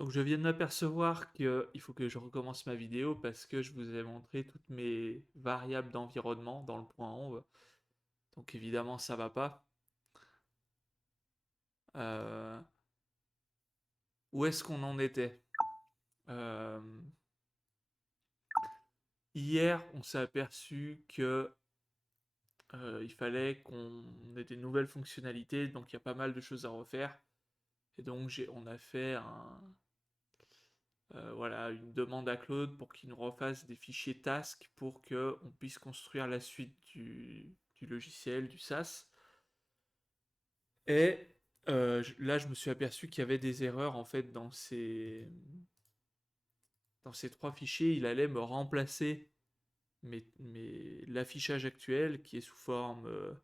Donc je viens de m'apercevoir qu'il faut que je recommence ma vidéo parce que je vous ai montré toutes mes variables d'environnement dans le point 11. Donc évidemment ça va pas. Euh, Où est-ce qu'on en était? Euh, Hier on s'est aperçu que il fallait qu'on ait des nouvelles fonctionnalités, donc il y a pas mal de choses à refaire. Et donc on a fait voilà, une demande à Claude pour qu'il nous refasse des fichiers task pour qu'on puisse construire la suite du logiciel, du SaaS. Et là, je me suis aperçu qu'il y avait des erreurs en fait dans ces trois fichiers. Il allait me remplacer l'affichage actuel qui est sous forme,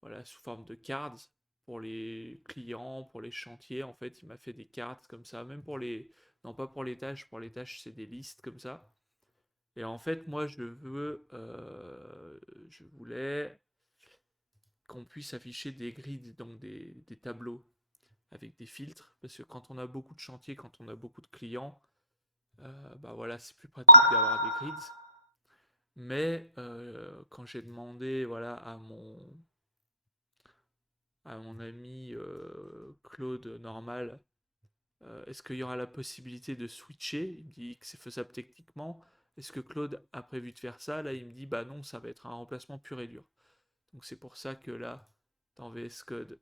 voilà, sous forme de cards pour les clients, pour les chantiers. En fait, il m'a fait des cards comme ça, même pour les, non pas pour les tâches, c'est des listes comme ça. Et en fait, moi, je voulais qu'on puisse afficher des grids, donc des tableaux avec des filtres, parce que quand on a beaucoup de chantiers, quand on a beaucoup de clients, bah voilà, c'est plus pratique d'avoir des grids. Mais quand j'ai demandé, voilà, à mon ami Claude Normal, est-ce qu'il y aura la possibilité de switcher? Il me dit que c'est faisable techniquement. Est-ce que Claude a prévu de faire ça? Là, il me dit, bah non, ça va être un remplacement pur et dur. Donc c'est pour ça que là, dans VS Code,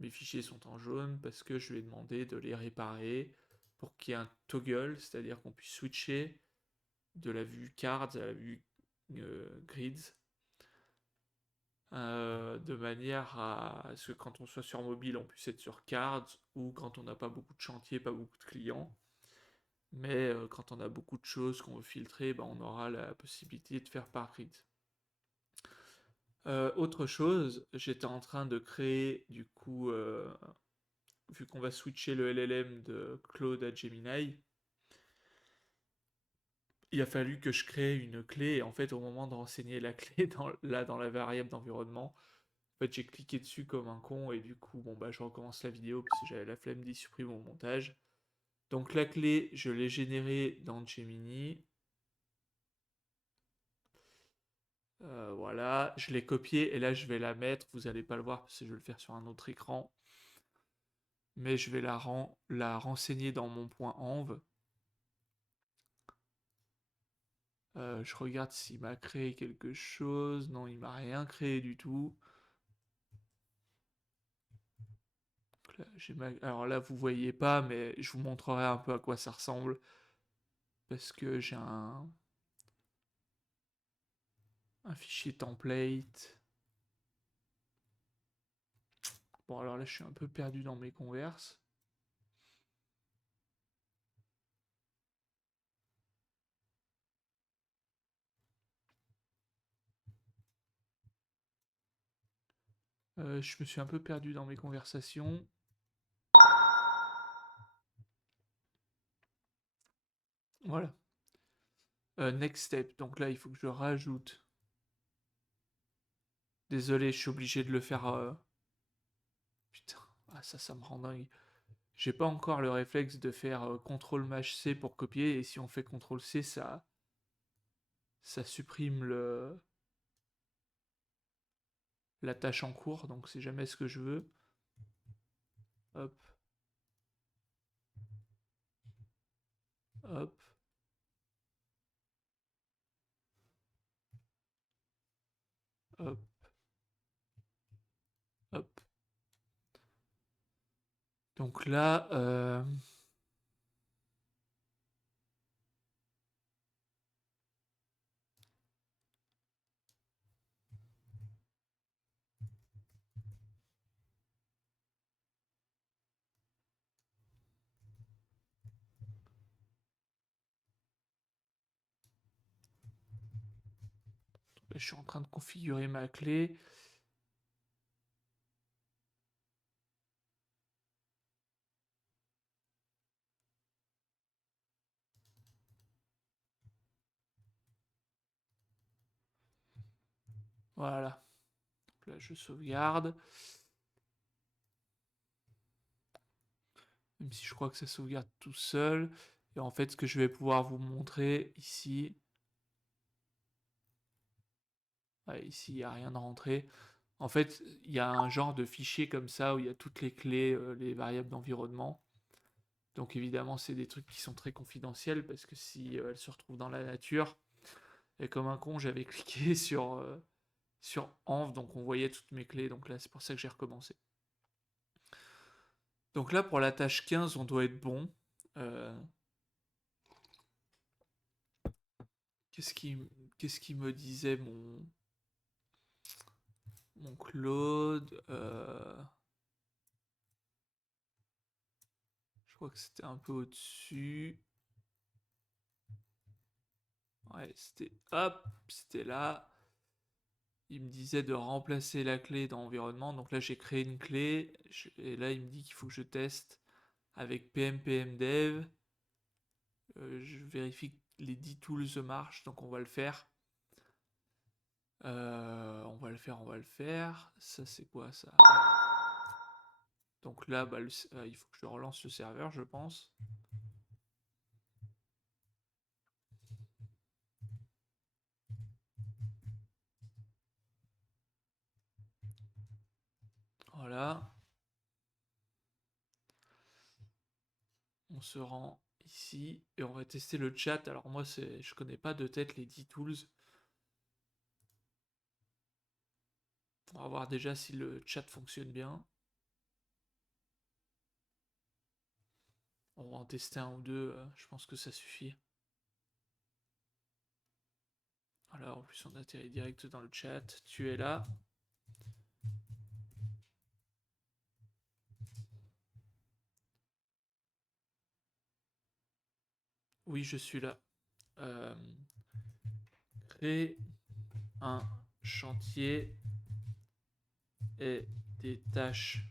mes fichiers sont en jaune parce que je lui ai demandé de les réparer pour qu'il y ait un toggle, c'est-à-dire qu'on puisse switcher de la vue cards à la vue grids, de manière à ce que quand on soit sur mobile, on puisse être sur cards, ou quand on n'a pas beaucoup de chantiers, pas beaucoup de clients. Mais quand on a beaucoup de choses qu'on veut filtrer, ben, on aura la possibilité de faire par grid. Autre chose, j'étais en train de créer, du coup, vu qu'on va switcher le LLM de Claude à Gemini, il a fallu que je crée une clé. Et en fait, au moment de renseigner la clé dans la variable d'environnement, en fait, j'ai cliqué dessus comme un con. Et du coup, bon, bah, je recommence la vidéo parce que j'avais la flemme d'y supprimer mon montage. Donc, la clé, je l'ai générée dans Gemini. Voilà, je l'ai copiée et là, je vais la mettre. Vous n'allez pas le voir parce que je vais le faire sur un autre écran. Mais je vais la renseigner dans mon point env. Je regarde s'il m'a créé quelque chose. Non, il m'a rien créé du tout. Là, alors là, vous voyez pas, mais je vous montrerai un peu à quoi ça ressemble. Parce que j'ai un fichier template. Bon, alors là, je suis un peu perdu dans mes converses. Je me suis un peu perdu dans mes conversations. Voilà. Next step. Donc là, il faut que je rajoute. Désolé, je suis obligé de le faire. Putain, ah, ça me rend dingue. J'ai pas encore le réflexe de faire CTRL-C pour copier. Et si on fait CTRL-C, ça supprime la tâche en cours. Donc c'est jamais ce que je veux. Hop, hop, hop, hop. Donc là, je suis en train de configurer ma clé. Voilà. Donc là, je sauvegarde. même si je crois que ça sauvegarde tout seul. Et en fait, ce que je vais pouvoir vous montrer ici, ouais, ici, il n'y a rien de rentré. En fait, il y a un genre de fichier comme ça où il y a toutes les clés, les variables d'environnement. Donc évidemment, c'est des trucs qui sont très confidentiels parce que si elles se retrouvent dans la nature, et comme un con, j'avais cliqué sur env, donc on voyait toutes mes clés. Donc là, c'est pour ça que j'ai recommencé. Donc là, pour la tâche 15, on doit être bon. Euh, qu'est-ce qui, qu'est-ce qui me disait mon Claude? Je crois que c'était un peu au-dessus. Ouais, c'était là. Il me disait de remplacer la clé dans l'environnement. Donc là, j'ai créé une clé. Et là, il me dit qu'il faut que je teste avec pmpmdev. Je vérifie que les 10 tools marchent. Donc on va le faire. On va le faire, on va le faire. Ça, c'est quoi ça? Donc là, bah, il faut que je relance le serveur, je pense. Voilà. On se rend ici et on va tester le chat. Alors moi, je connais pas de tête les 10 tools. On va voir déjà si le chat fonctionne bien. On va en tester un ou deux, je pense que ça suffit. Voilà, en plus on atterrit direct dans le chat. Tu es là. Oui, je suis là. Euh, créer un chantier et des tâches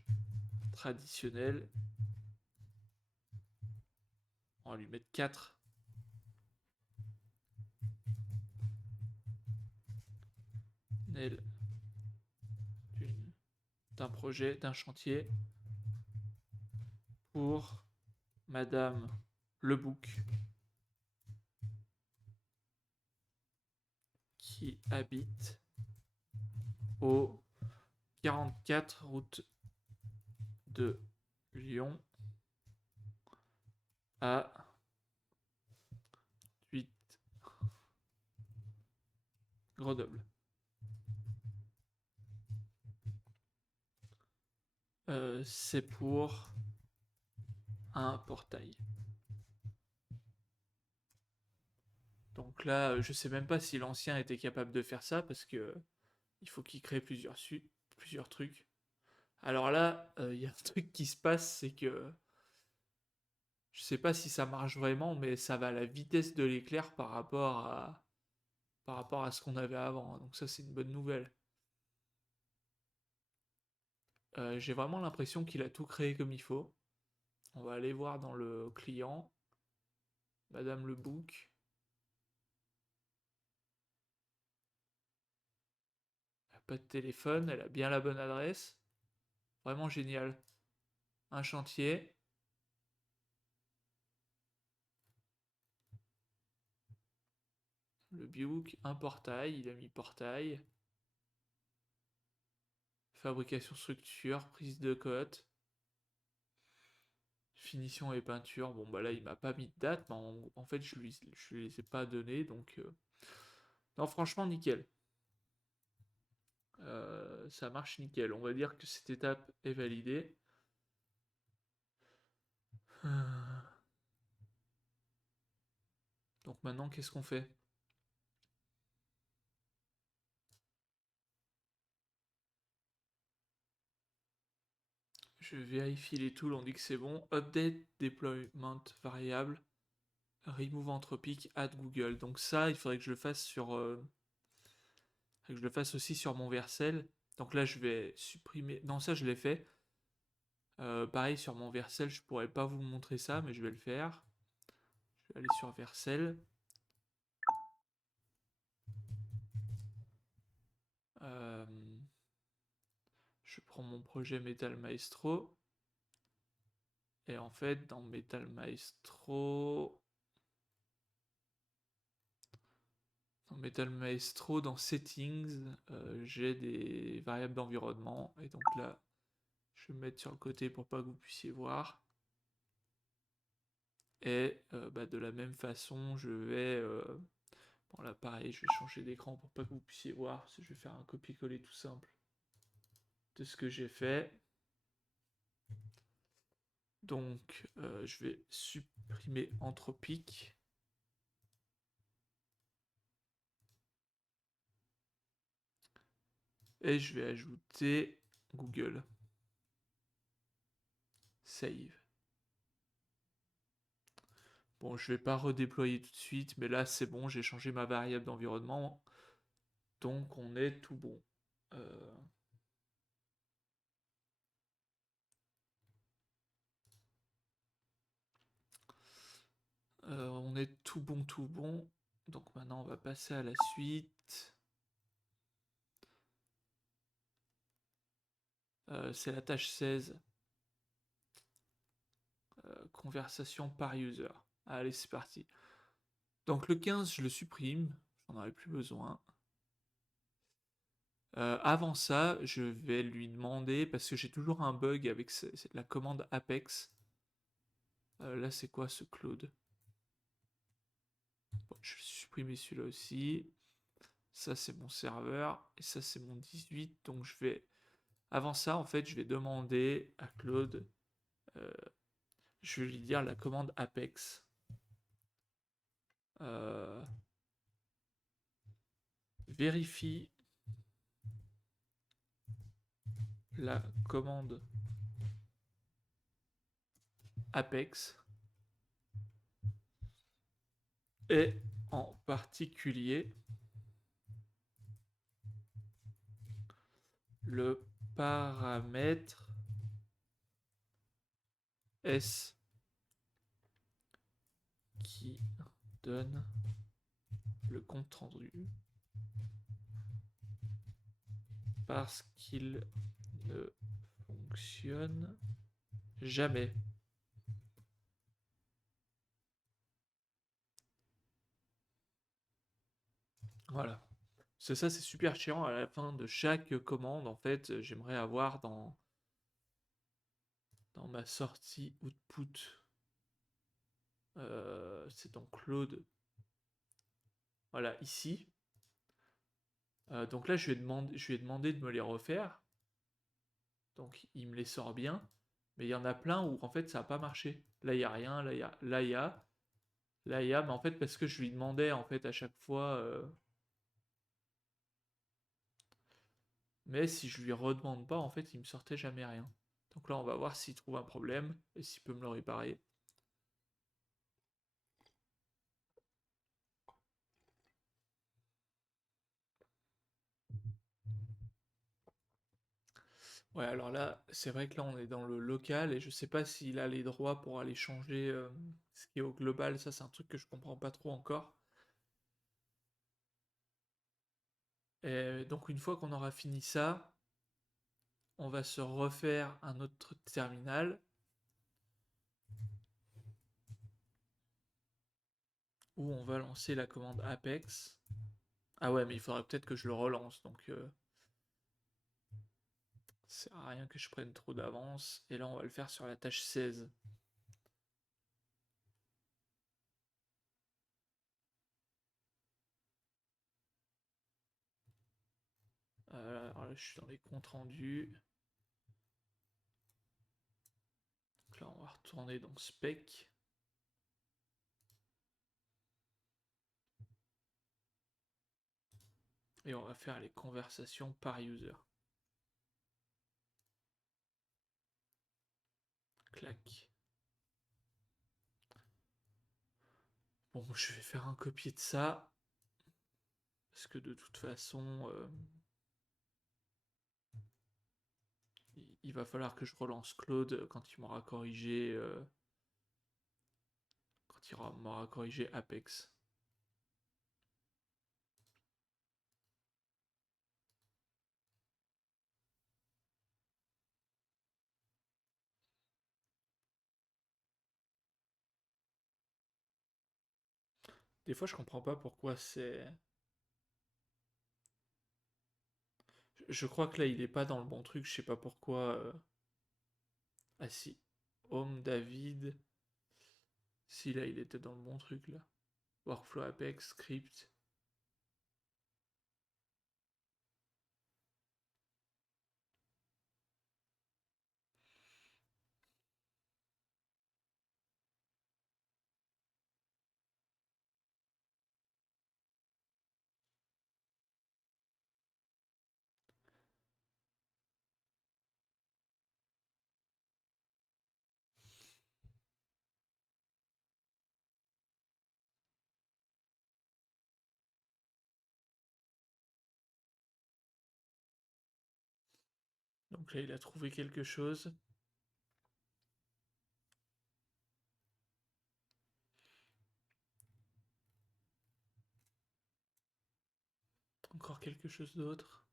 traditionnelles. On va lui mettre 4. D'un projet, d'un chantier pour Madame Lebouc qui habite au 44 route de Lyon à 8 Grenoble. C'est pour un portail. Donc là, je sais même pas si l'ancien était capable de faire ça parce que il faut qu'il crée plusieurs trucs. Alors là, il y a un truc qui se passe, c'est que je sais pas si ça marche vraiment, mais ça va à la vitesse de l'éclair par rapport à ce qu'on avait avant. Donc ça, c'est une bonne nouvelle. J'ai vraiment l'impression qu'il a tout créé comme il faut. On va aller voir dans le client, Madame Le Bouc. Elle n'a pas de téléphone, elle a bien la bonne adresse. Vraiment génial. Un chantier. Le Biouk, un portail, il a mis portail. Fabrication structure, prise de cote. Finition et peinture. Bon bah là il m'a pas mis de date, mais en fait je les ai pas donné donc. Non franchement nickel. Ça marche nickel. On va dire que cette étape est validée. Donc maintenant qu'est-ce qu'on fait? Je vérifie les tools, on dit que c'est bon. Update deployment variable. Remove anthropic, add Google. Donc ça, il faudrait que je le fasse que je le fasse aussi sur mon Vercel. Donc là, je vais supprimer. Non, ça, je l'ai fait. Pareil, sur mon Vercel, je pourrais pas vous montrer ça, mais je vais le faire. Je vais aller sur Vercel. Euh, je prends mon projet Metal Maestro. Et en fait, dans Metal Maestro, dans Settings, j'ai des variables d'environnement. Et donc là, je vais me mettre sur le côté pour pas que vous puissiez voir. Et bah, de la même façon, je vais... bon là pareil, je vais changer d'écran pour pas que vous puissiez voir. Parce que je vais faire un copier-coller tout simple de ce que j'ai fait. Donc je vais supprimer Anthropic. Et je vais ajouter Google. Save. Bon, je vais pas redéployer tout de suite, mais là c'est bon, j'ai changé ma variable d'environnement, donc on est tout bon. On est tout bon, tout bon. Donc maintenant on va passer à la suite. C'est la tâche 16. Conversation par user. Allez, c'est parti. Donc le 15, je le supprime, j'en aurai plus besoin. Avant ça, je vais lui demander, parce que j'ai toujours un bug avec la commande Apex. Là, c'est quoi ce Claude? Bon, je vais supprimer celui-là aussi. Ça, c'est mon serveur. Et ça, c'est mon 18. Donc, je vais... Avant ça, en fait, je vais demander à Claude... je vais lui dire la commande Apex. Vérifie la commande Apex. Et en particulier... le paramètre S qui donne le compte rendu parce qu'il ne fonctionne jamais. Voilà. C'est ça, c'est super chiant à la fin de chaque commande. En fait, j'aimerais avoir dans ma sortie output. C'est donc Claude. Voilà, ici. Donc là, je lui ai demandé de me les refaire. Donc il me les sort bien. Mais il y en a plein où en fait ça n'a pas marché. Là, il n'y a rien. Là, il y a. Là, il y a. Là, il y a. Mais en fait, parce que je lui demandais en fait à chaque fois. Mais si je lui redemande pas, en fait, il me sortait jamais rien. Donc là, on va voir s'il trouve un problème et s'il peut me le réparer. Ouais, alors là, c'est vrai que là, on est dans le local et je sais pas s'il a les droits pour aller changer ce qui est au global. Ça, c'est un truc que je comprends pas trop encore. Et donc, une fois qu'on aura fini ça, on va se refaire un autre terminal où on va lancer la commande Apex. Ah ouais, mais il faudrait peut-être que je le relance, donc ça sert à rien que je prenne trop d'avance. Et là, on va le faire sur la tâche 16. Alors là, je suis dans les comptes rendus. Donc là, on va retourner dans Spec. Et on va faire les conversations par user. Clac. Bon, je vais faire un copier de ça. Parce que de toute façon, il va falloir que je relance Claude quand il m'aura corrigé, m'aura corrigé Apex. Des fois, je comprends pas pourquoi c'est. Je crois que là, il est pas dans le bon truc. Je sais pas pourquoi. Ah si. Home David. Si là, il était dans le bon truc là. Workflow Apex, script. Donc là, il a trouvé quelque chose. Encore quelque chose d'autre.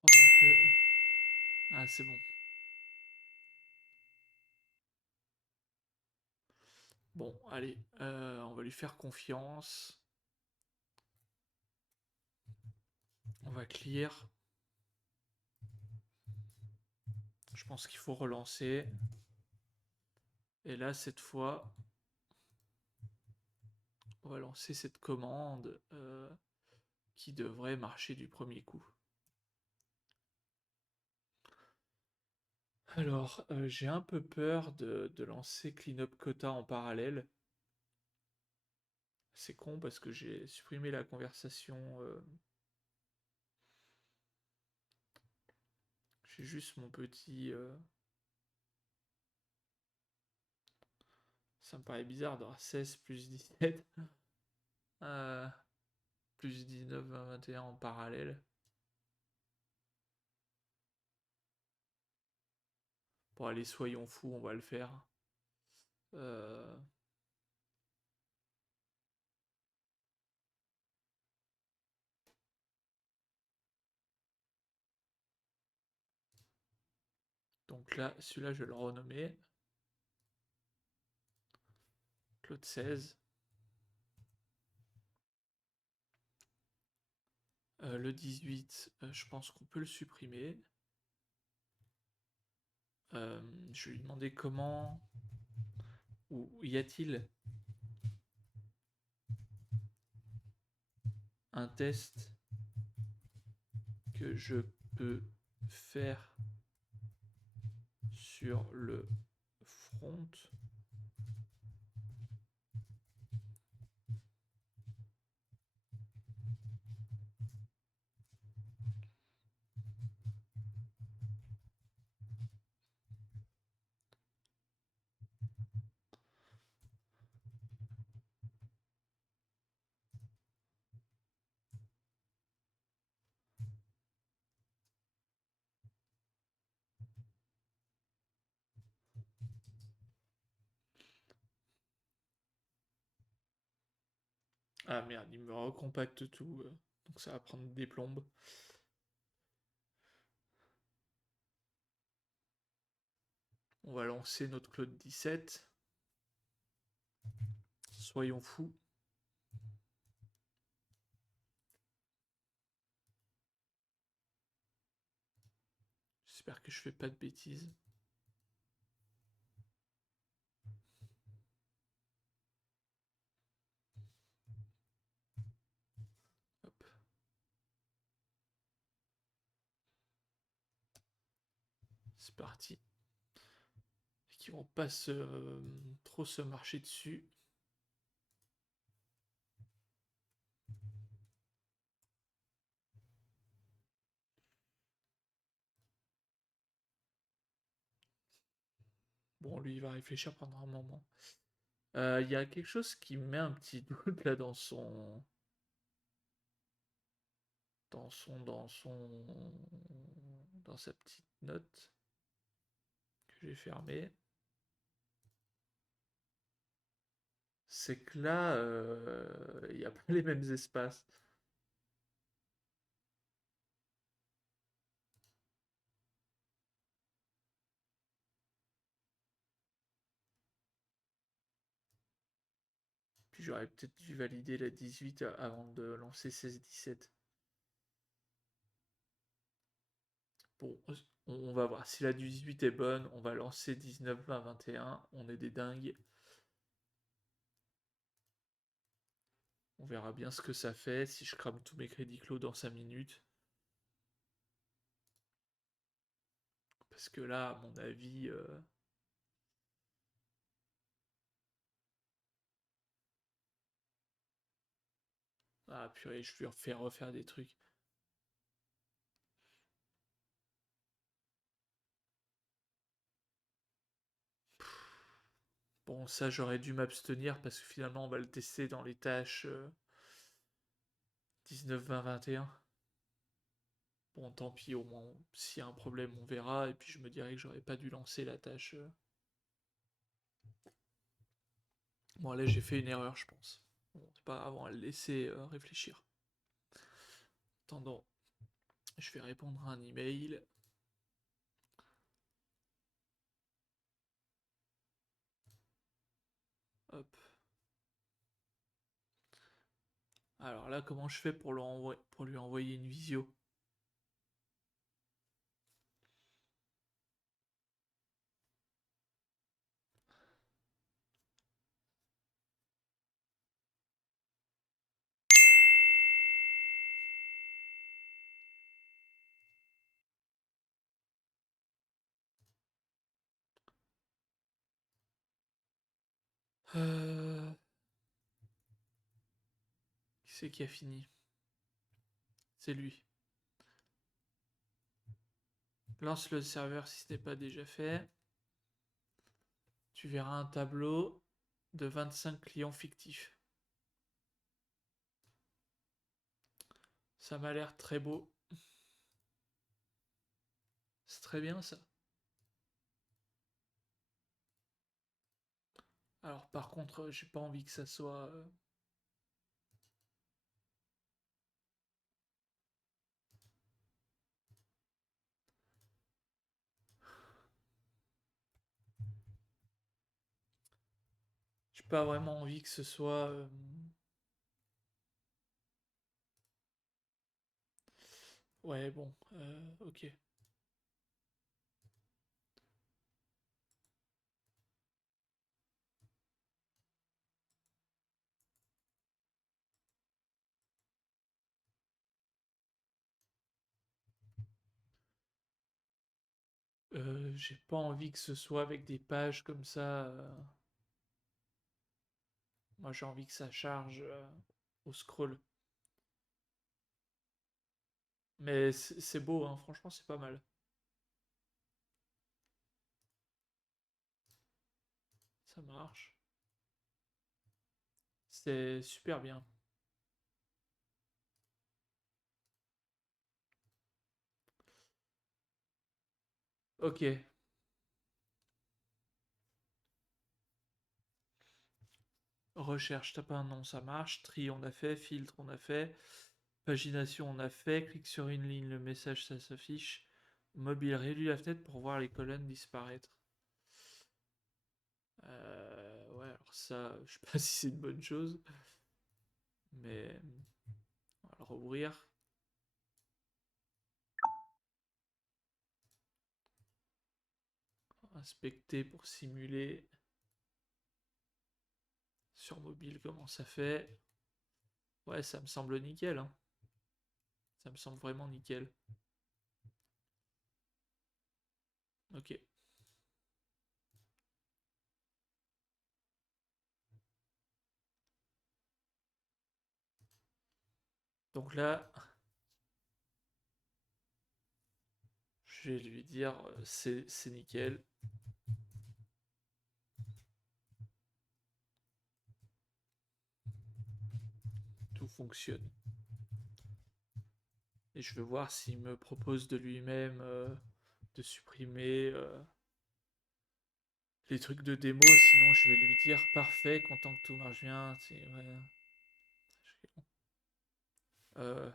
Pendant que. Ah, c'est bon. Bon, allez, on va lui faire confiance. On va clear. Je pense qu'il faut relancer. Et là, cette fois, on va lancer cette commande qui devrait marcher du premier coup. Alors, j'ai un peu peur de lancer cleanup quota en parallèle. C'est con parce que j'ai supprimé la conversation. J'ai juste mon petit. Ça me paraît bizarre d'avoir 16 plus 17. euh, plus 19, 20, 21 en parallèle. Bon, allez, soyons fous, on va le faire. Euh, donc là, celui-là, je vais le renommer. Claude 16. Le 18, je pense qu'on peut le supprimer. Je vais lui demander comment. Ou y a-t-il un test que je peux faire sur le front? Ah merde, il me recompacte tout. Donc ça va prendre des plombes. On va lancer notre Claude 17. Soyons fous. J'espère que je fais pas de bêtises. Hop. C'est parti. Et qui vont pas trop se marcher dessus. Bon, lui, il va réfléchir pendant un moment. Il y a quelque chose qui me met un petit doute là dans son. Dans sa petite note. que j'ai fermé. C'est que là, il n'y a pas les mêmes espaces. Puis j'aurais peut-être dû valider la 18 avant de lancer 16-17. Bon, on va voir. Si la 18 est bonne, on va lancer 19, 20, 21. On est des dingues. On verra bien ce que ça fait si je crame tous mes crédits clos dans 5 minutes. Parce que là, à mon avis... Ah purée, je lui refais refaire des trucs. Bon, ça, j'aurais dû m'abstenir parce que finalement, on va le tester dans les tâches 19, 20, 21. Bon, tant pis, au moins, s'il y a un problème, on verra. Et puis, je me dirais que j'aurais pas dû lancer la tâche. Bon, là, j'ai fait une erreur, je pense. Bon, c'est pas grave, on va le laisser réfléchir. Attendant, je vais répondre à un email. Hop. Alors là, comment je fais pour lui envoyer une visio? Euh... Qui c'est qui a fini? C'est lui. Lance le serveur si ce n'est pas déjà fait. Tu verras un tableau de 25 clients fictifs. Ça m'a l'air très beau. C'est très bien ça. Alors par contre, j'ai pas envie que ça soit... J'ai pas vraiment envie que ce soit... Ouais, bon, ok. J'ai pas envie que ce soit avec des pages comme ça. Moi, j'ai envie que ça charge au scroll. Mais c'est beau, hein. Franchement, c'est pas mal. Ça marche. C'est super bien. Ok. Recherche, tape un nom, ça marche. Tri, on a fait. Filtre, on a fait. Pagination, on a fait. Clique sur une ligne, le message, ça s'affiche. Mobile, réduit la fenêtre pour voir les colonnes disparaître. Ouais, alors ça, je sais pas si c'est une bonne chose. Mais on va le rouvrir. Inspecter pour simuler. Sur mobile, comment ça fait? Ouais, ça me semble nickel, hein. Ça me semble vraiment nickel. Ok. Donc là, je vais lui dire c'est nickel. Tout fonctionne. Et je vais voir s'il me propose de lui-même de supprimer. les trucs de démo, sinon je vais lui dire parfait, content que tout marche bien. Ouais. Euh,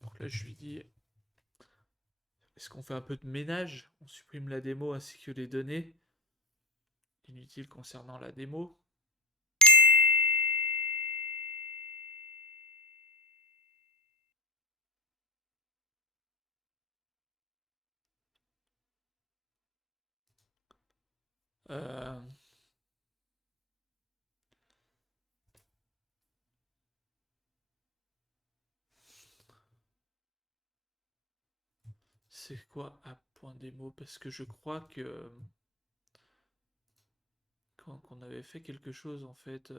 donc là, je lui dis est-ce qu'on fait un peu de ménage? On supprime la démo ainsi que les données inutiles concernant la démo. Euh, c'est quoi un point démo? Parce que je crois que qu'on avait fait quelque chose en fait.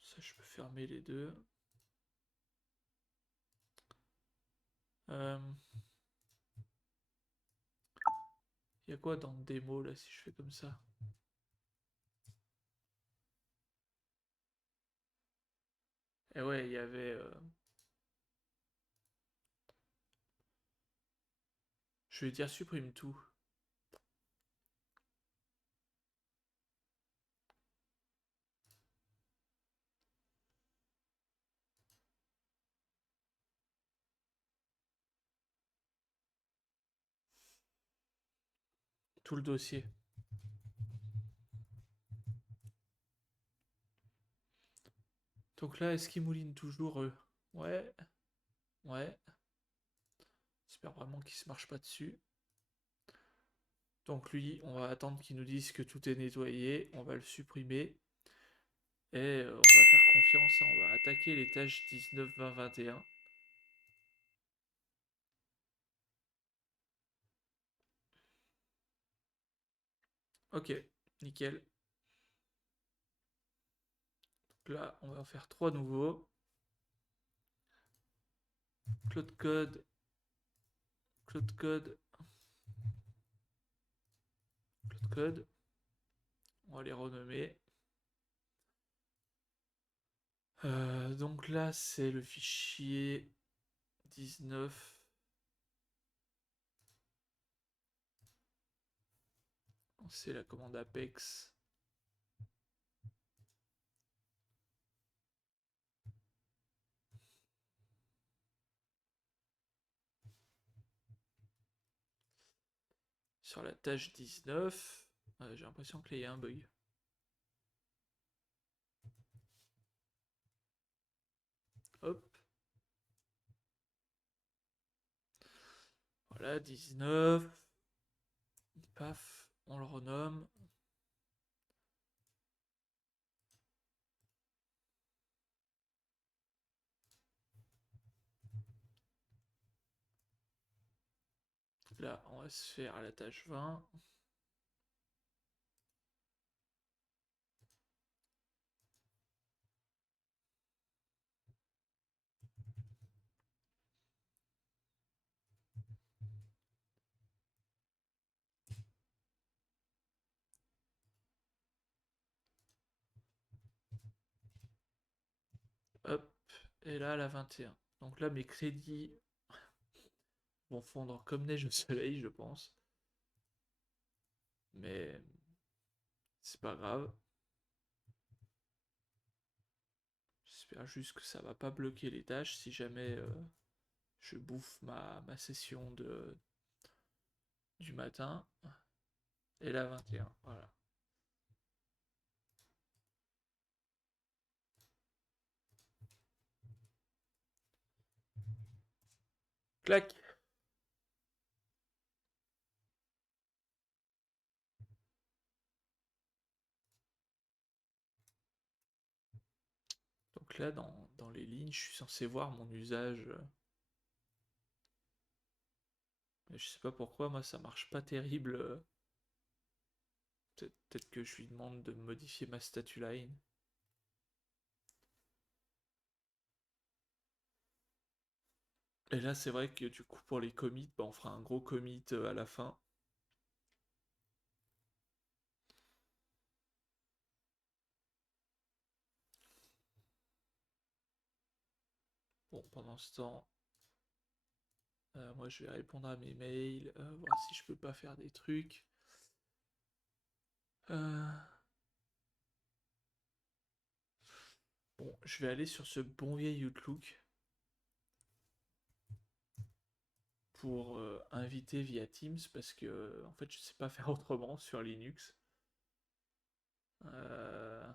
Ça, je peux fermer les deux. Euh, y a quoi dans démo là si je fais comme ça? Et ouais, il y avait. Je vais dire supprime tout. Tout le dossier. Donc là, est-ce qu'ils moulinent toujours eux? Ouais, ouais. J'espère vraiment qu'ils se marchent pas dessus. Donc lui, on va attendre qu'il nous dise que tout est nettoyé. On va le supprimer. Et on va faire confiance. On va attaquer les tâches 19, 20, 21. Ok, nickel. Donc là, on va en faire 3 nouveaux. Cloud Code, Cloud Code, Cloud Code. On va les renommer. Donc là, c'est le fichier 19. C'est la commande Apex. Sur la tâche 19. J'ai l'impression qu'il y a un bug. Hop. Voilà, 19. Paf, on le renomme. Là, on va se faire la tâche 20. Hop. Et là, la 21. Donc là, mes crédits vont fondre comme neige au soleil, je pense. Mais c'est pas grave. J'espère juste que ça va pas bloquer les tâches si jamais je bouffe ma session du matin. Et la 21. Voilà. Clac. Donc Donc là, dans les lignes, je suis censé voir mon usage. Mais je sais pas pourquoi, moi, ça marche pas terrible. Peut-être que je lui demande de modifier ma statue line. Et là, c'est vrai que du coup, pour les commits, bah, on fera un gros commit à la fin. Bon, pendant ce temps, moi, je vais répondre à mes mails, voir si je peux pas faire des trucs. Euh, Bon, je vais aller sur ce bon vieil Outlook pour inviter via Teams parce que en fait je sais pas faire autrement sur Linux. Euh,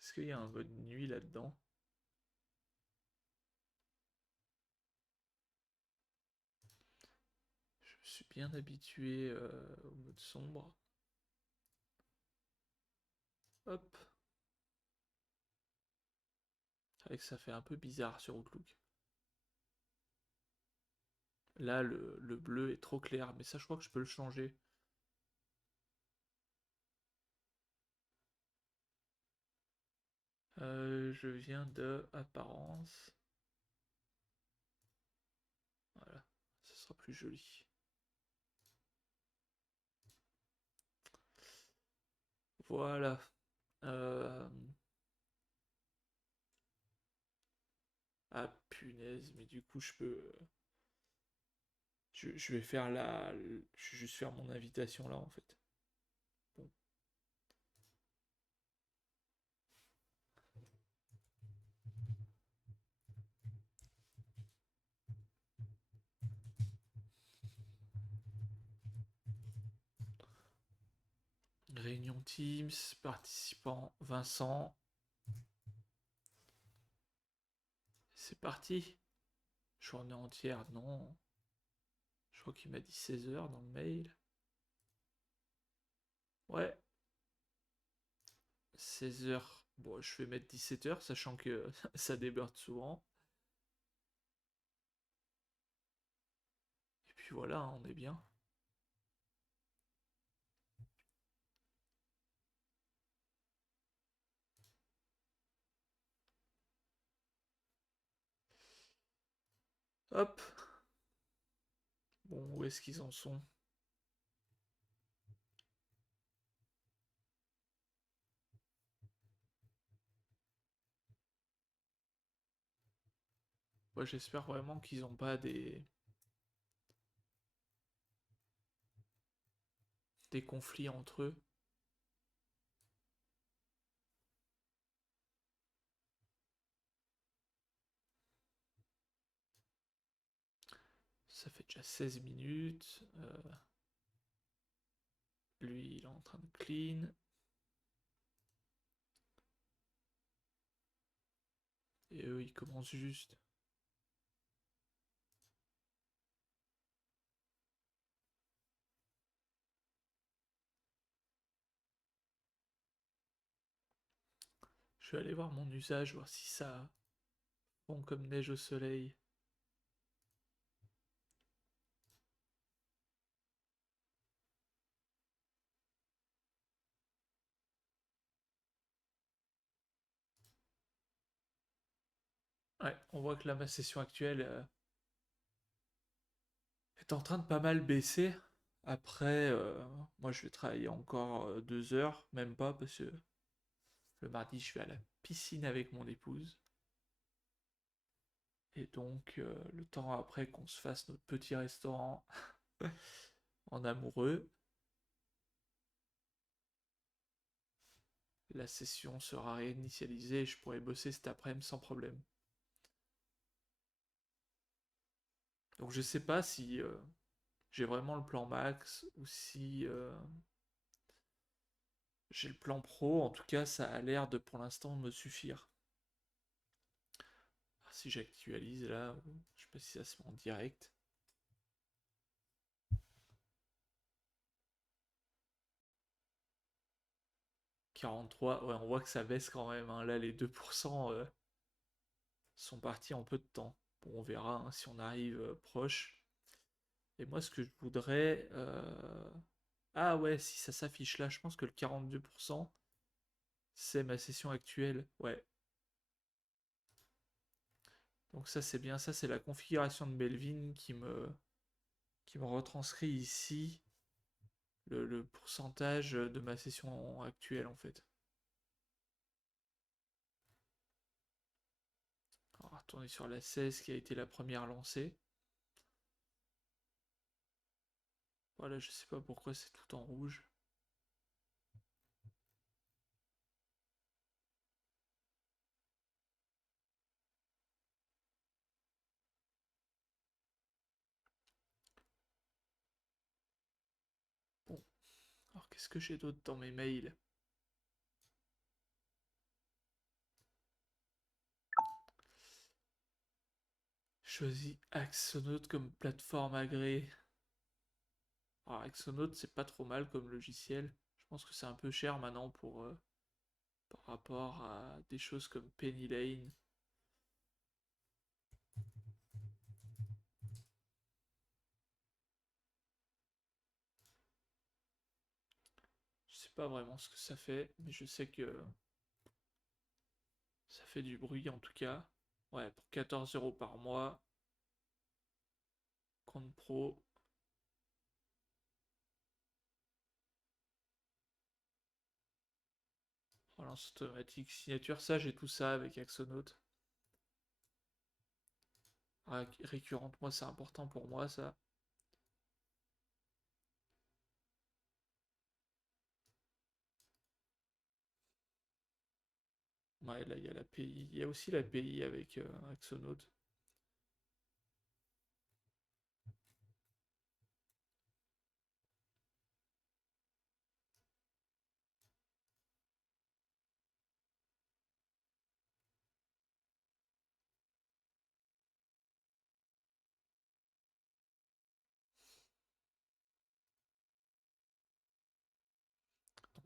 Est-ce qu'il y a un mode nuit là-dedans? Je me suis bien habitué au mode sombre. Hop. C'est vrai que ça fait un peu bizarre sur Outlook. Là, le bleu est trop clair, mais ça, je crois que je peux le changer. Je viens de apparence. Voilà, ce sera plus joli. Voilà. Euh... Ah punaise, mais du coup, je peux. Je vais faire la. Je vais juste faire mon invitation là en fait. Bon. Réunion Teams, participant Vincent. C'est parti. Journée entière, non. Je crois qu'il m'a dit 16 heures dans le mail. Ouais, 16 heures. Bon, je vais mettre 17 heures, sachant que ça déborde souvent. Et puis voilà, on est bien. Hop. Bon, où est-ce qu'ils en sont? Moi, j'espère vraiment qu'ils n'ont pas des conflits entre eux. Ça fait déjà 16 minutes. Lui, il est en train de clean. Et eux, ils commencent juste. Je vais aller voir mon usage, voir si ça fond comme neige au soleil. Ouais, on voit que là, ma session actuelle est en train de pas mal baisser. Après, moi, je vais travailler encore 2 heures, même pas, parce que le mardi, je vais à la piscine avec mon épouse. Et donc, le temps après qu'on se fasse notre petit restaurant en amoureux, la session sera réinitialisée et je pourrai bosser cet après-midi sans problème. Donc, je sais pas si j'ai vraiment le plan max ou si j'ai le plan pro. En tout cas, ça a l'air de pour l'instant me suffire. Alors, si j'actualise là, je sais pas si ça se met en direct. 43, ouais, on voit que ça baisse quand même, hein. Là, les 2% sont partis en peu de temps. Bon, on verra hein, si on arrive proche. Et moi, ce que je voudrais... Ah ouais, si ça s'affiche là, je pense que le 42%, c'est ma session actuelle. Ouais. Donc ça, c'est bien. Ça, c'est la configuration de Melvin qui me retranscrit ici le pourcentage de ma session actuelle, en fait. On va retourner sur la 16 qui a été la première lancée. Voilà, je sais pas pourquoi c'est tout en rouge. Bon, alors qu'est-ce que j'ai d'autre dans mes mails? Choisis Axonote comme plateforme agréée. Alors Axonote, c'est pas trop mal comme logiciel. Je pense que c'est un peu cher maintenant par rapport à des choses comme Penny Lane. Je sais pas vraiment ce que ça fait, mais je sais que ça fait du bruit en tout cas. Ouais, pour 14 € par mois, compte pro. Relance automatique, signature, ça j'ai tout ça avec Axonote. Récurrente, moi c'est important pour moi ça. Ouais, là il y a l'API, il y a aussi l'API avec Axonote.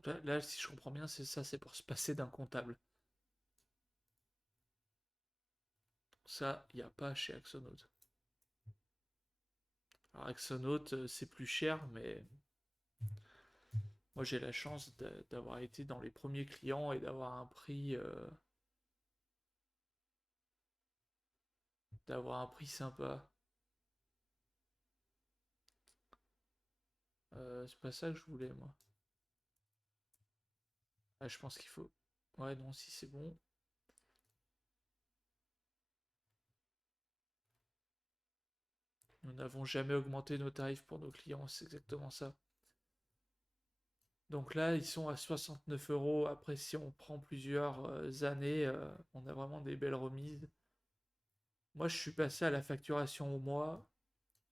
Donc là, si je comprends bien, c'est ça, c'est pour se passer d'un comptable. Ça, il n'y a pas chez Axonote. Alors Axonote, c'est plus cher, mais moi j'ai la chance d'avoir été dans les premiers clients et d'avoir un prix sympa. C'est pas ça que je voulais moi. Ah, je pense qu'il faut. Ouais, non, si c'est bon. Nous n'avons jamais augmenté nos tarifs pour nos clients, c'est exactement ça. Donc là, ils sont à 69 €. Après, si on prend plusieurs années, on a vraiment des belles remises. Moi, je suis passé à la facturation au mois.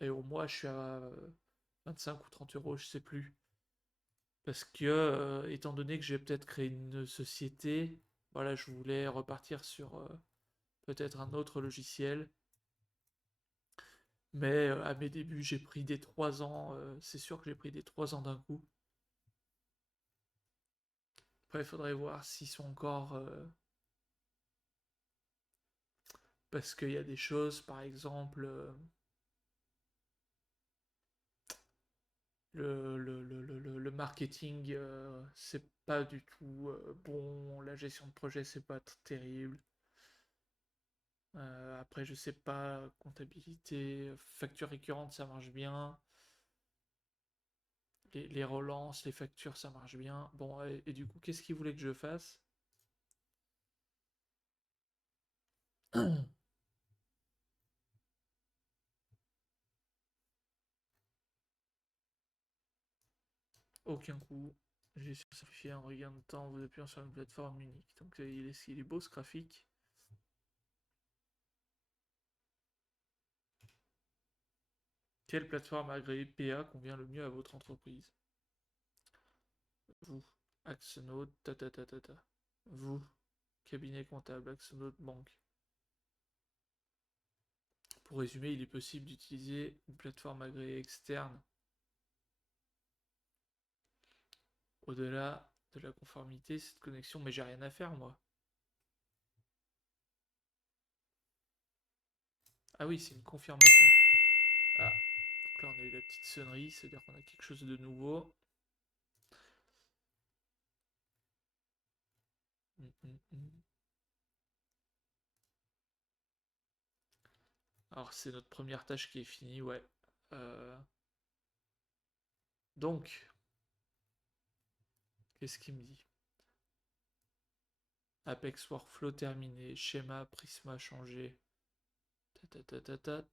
Et au mois, je suis à 25 ou 30 €, je sais plus. Parce que, étant donné que j'ai peut-être créé une société, voilà, je voulais repartir sur peut-être un autre logiciel. Mais à mes débuts, j'ai pris des 3 ans. C'est sûr que j'ai pris des 3 ans d'un coup. Après, il faudrait voir s'ils sont encore. Parce qu'il y a des choses, par exemple, le marketing, c'est pas du tout bon. La gestion de projet, c'est pas terrible. Après, je sais pas, comptabilité, facture récurrente, ça marche bien. Les relances, les factures, ça marche bien. Bon, et du coup, qu'est-ce qu'il voulait que je fasse? Aucun coût. J'ai simplifié un regain de temps en vous appuyant sur une plateforme unique. Donc il est beau ce graphique. Quelle plateforme agréée PA convient le mieux à votre entreprise? Vous, Axenote, ta ta ta ta ta. Vous, cabinet comptable, Axenote, banque. Pour résumer, il est possible d'utiliser une plateforme agréée externe. Au-delà, de la conformité, cette connexion, mais j'ai rien à faire moi. Ah oui, c'est une confirmation. Ah, donc là on a eu la petite sonnerie, c'est-à-dire qu'on a quelque chose de nouveau. Alors c'est notre première tâche qui est finie, ouais. Euh, Donc, qu'est-ce qu'il me dit? Apex Workflow terminé, schéma Prisma changé.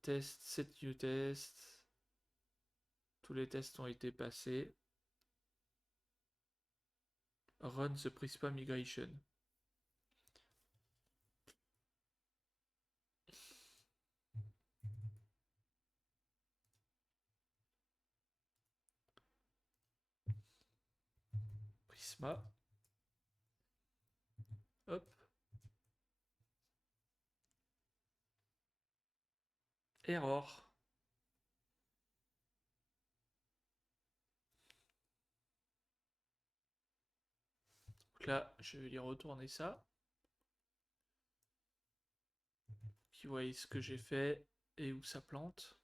Test, set new test. Tous les tests ont été passés. Run the Prisma migration. Prisma. Hop. Error. Donc là, je vais lui retourner ça. Qui voit ce que j'ai fait et où ça plante.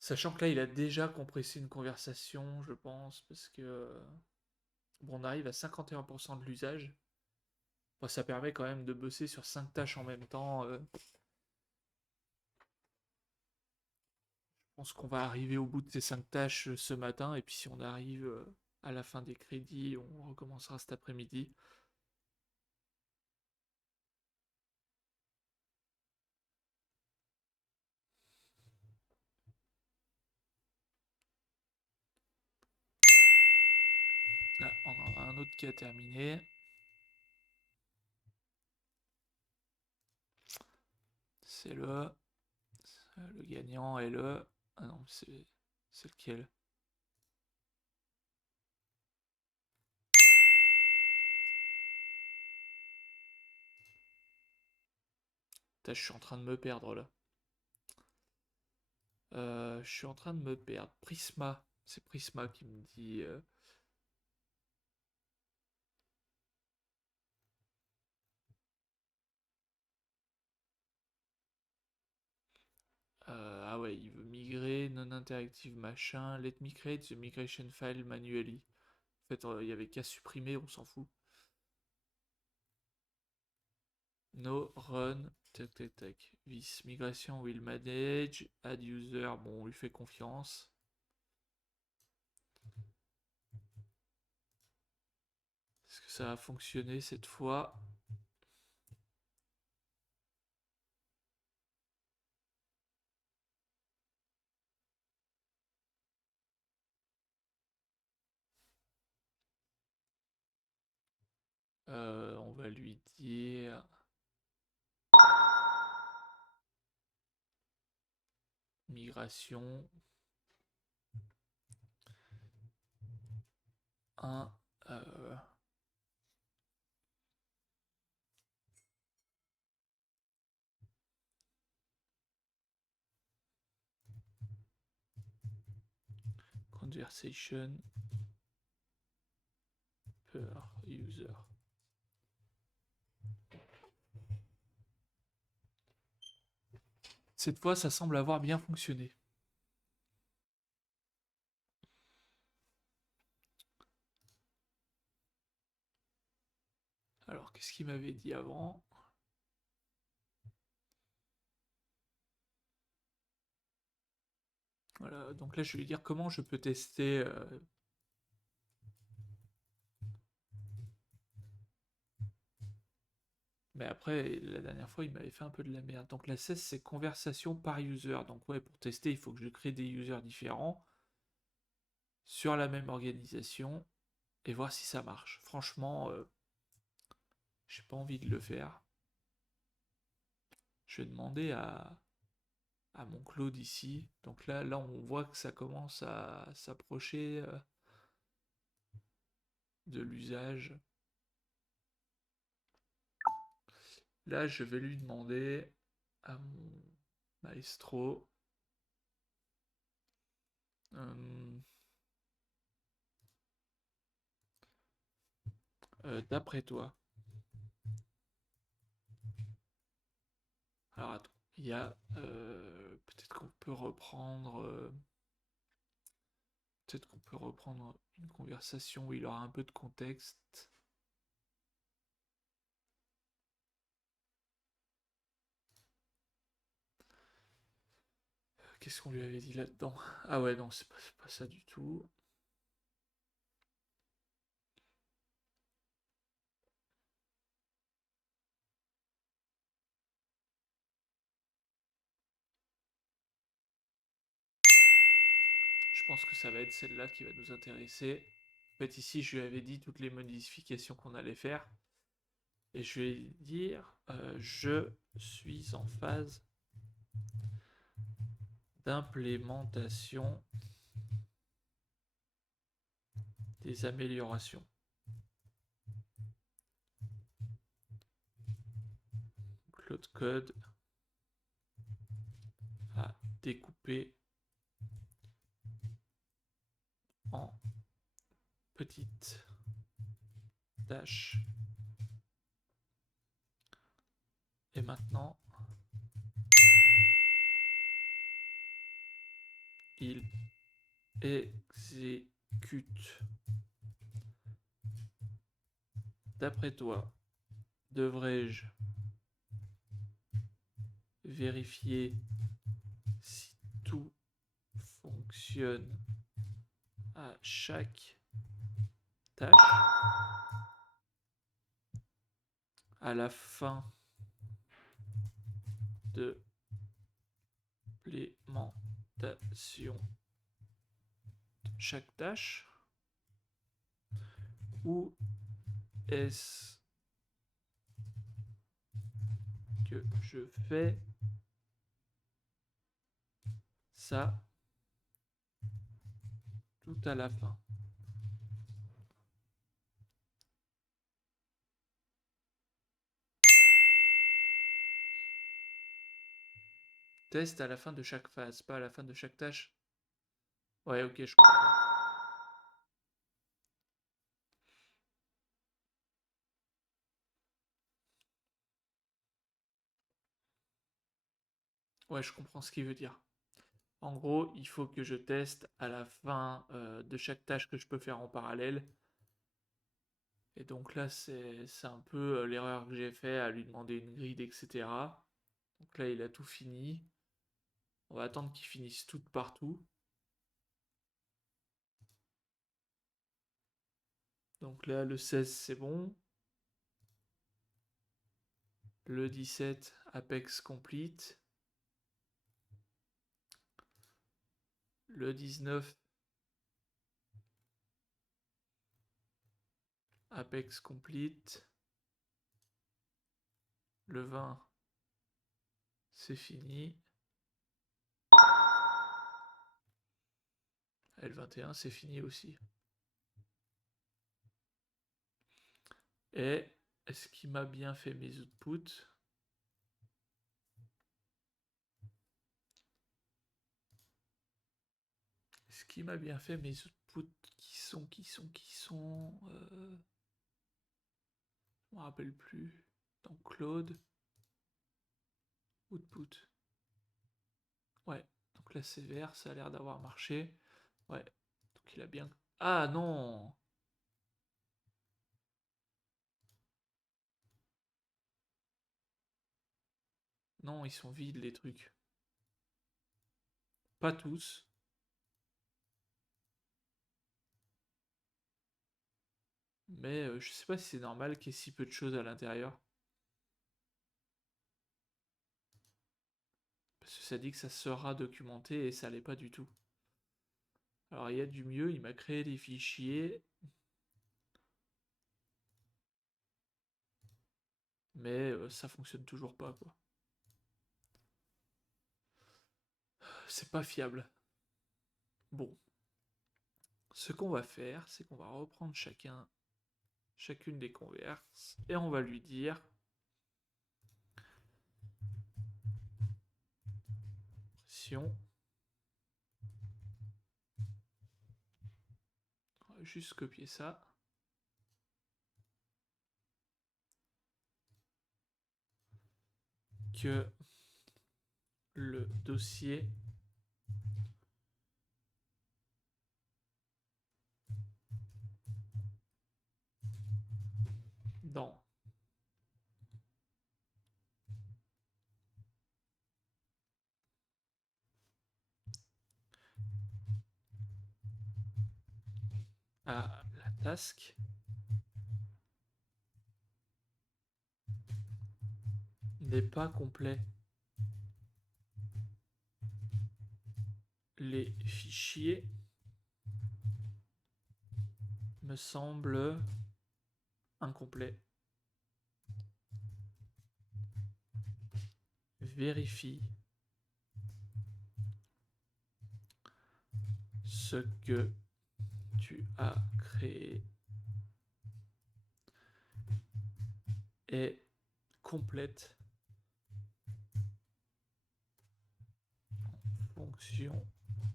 Sachant que là, il a déjà compressé une conversation, je pense, parce que bon, on arrive à 51% de l'usage. Bon, ça permet quand même de bosser sur 5 tâches en même temps. Je pense qu'on va arriver au bout de ces 5 tâches ce matin, et puis si on arrive à la fin des crédits, on recommencera cet après-midi. Là, on en a un autre qui a terminé. C'est le gagnant et le... Ah non, c'est lequel? Putain, je suis en train de me perdre là. Je suis en train de me perdre. Prisma. C'est Prisma qui me dit... ah ouais, il veut migrer, non-interactive machin. Let me create the migration file manually. En fait, il y avait qu'à supprimer, on s'en fout. No, run, tac tac tac. This migration will manage, add user, bon, on lui fait confiance. Est-ce que ça a fonctionné cette fois? On va lui dire migration 1. Conversation per user. Cette fois, ça semble avoir bien fonctionné. Alors, qu'est-ce qu'il m'avait dit avant? Voilà, donc là, je vais lui dire comment je peux tester. Mais après, la dernière fois, il m'avait fait un peu de la merde. Donc la 16, c'est conversation par user. Donc ouais, pour tester, il faut que je crée des users différents sur la même organisation et voir si ça marche. Franchement, j'ai pas envie de le faire. Je vais demander à mon Claude ici. Donc là, on voit que ça commence à s'approcher de l'usage. Là, je vais lui demander à mon maestro D'après toi, alors attends, il y a peut-être qu'on peut reprendre une conversation où il aura un peu de contexte. Qu'est-ce qu'on lui avait dit là-dedans? Ah ouais, non, c'est pas ça du tout. Je pense que ça va être celle-là qui va nous intéresser. En fait, ici, je lui avais dit toutes les modifications qu'on allait faire. Et je vais dire, je suis en phase d'implémentation des améliorations. Claude Code a découpé en petites tâches. Et maintenant, il exécute. D'après toi, devrais-je vérifier si tout fonctionne à chaque tâche à la fin de l'implémentation de chaque tâche, ou est-ce que je fais ça tout à la fin? Test à la fin de chaque phase, pas à la fin de chaque tâche. Ouais, ok, je comprends. Ouais, je comprends ce qu'il veut dire. En gros, il faut que je teste à la fin de chaque tâche que je peux faire en parallèle. Et donc là, c'est un peu l'erreur que j'ai fait à lui demander une grid, etc. Donc là, il a tout fini. On va attendre qu'il finisse tout partout. Donc là, le 16, c'est bon. Le 17, Apex complete. Le 19, Apex complete. Le 20, c'est fini. Et le 21, c'est fini aussi. Et est-ce qu'il m'a bien fait mes outputs? Est-ce qu'il m'a bien fait mes outputs qui sont je me rappelle plus. Dans Claude. Output. Ouais. Donc là c'est vert, ça a l'air d'avoir marché. Ouais. Donc il a bien. Ah non! Non, ils sont vides les trucs. Pas tous. Mais je sais pas si c'est normal qu'il y ait si peu de choses à l'intérieur. Parce que ça dit que ça sera documenté et ça l'est pas du tout. Alors il y a du mieux, il m'a créé des fichiers. Mais ça fonctionne toujours pas quoi. C'est pas fiable. Bon. Ce qu'on va faire, c'est qu'on va reprendre chacune des converses et on va lui dire pression juste copier ça. Que le dossier dans à la task n'est pas complet. Les fichiers me semblent incomplets. Vérifie ce que tu as créé est complète en fonction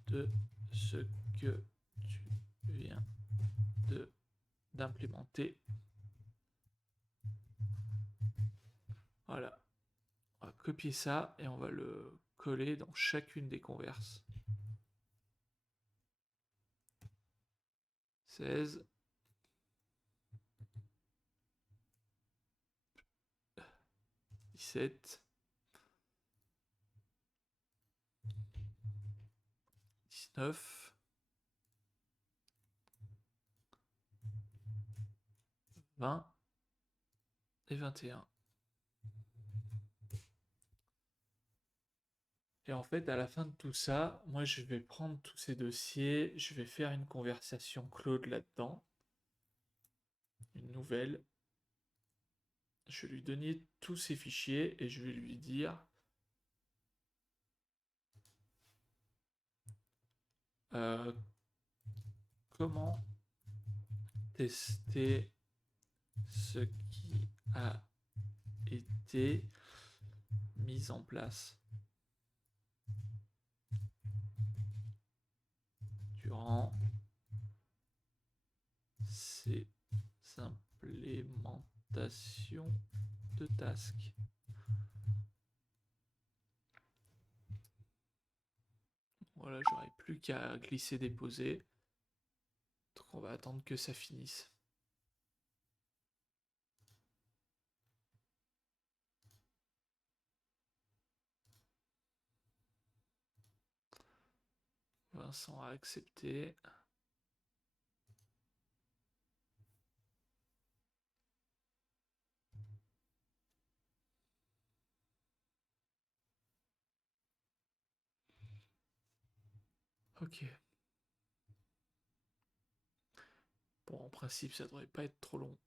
de ce que tu viens d'implémenter. Voilà. On va copier ça et on va le coller dans chacune des converses. 16. 17. 19. 20 et 21. Et en fait, à la fin de tout ça, moi je vais prendre tous ces dossiers, je vais faire une conversation Claude là-dedans, une nouvelle. Je vais lui donner tous ces fichiers et je vais lui dire comment tester ce qui a été mis en place durant ces implémentations de tasks. Voilà, j'aurais plus qu'à glisser-déposer. Donc on va attendre que ça finisse. Vincent a accepté. Ok. Bon, en principe, ça devrait pas être trop long.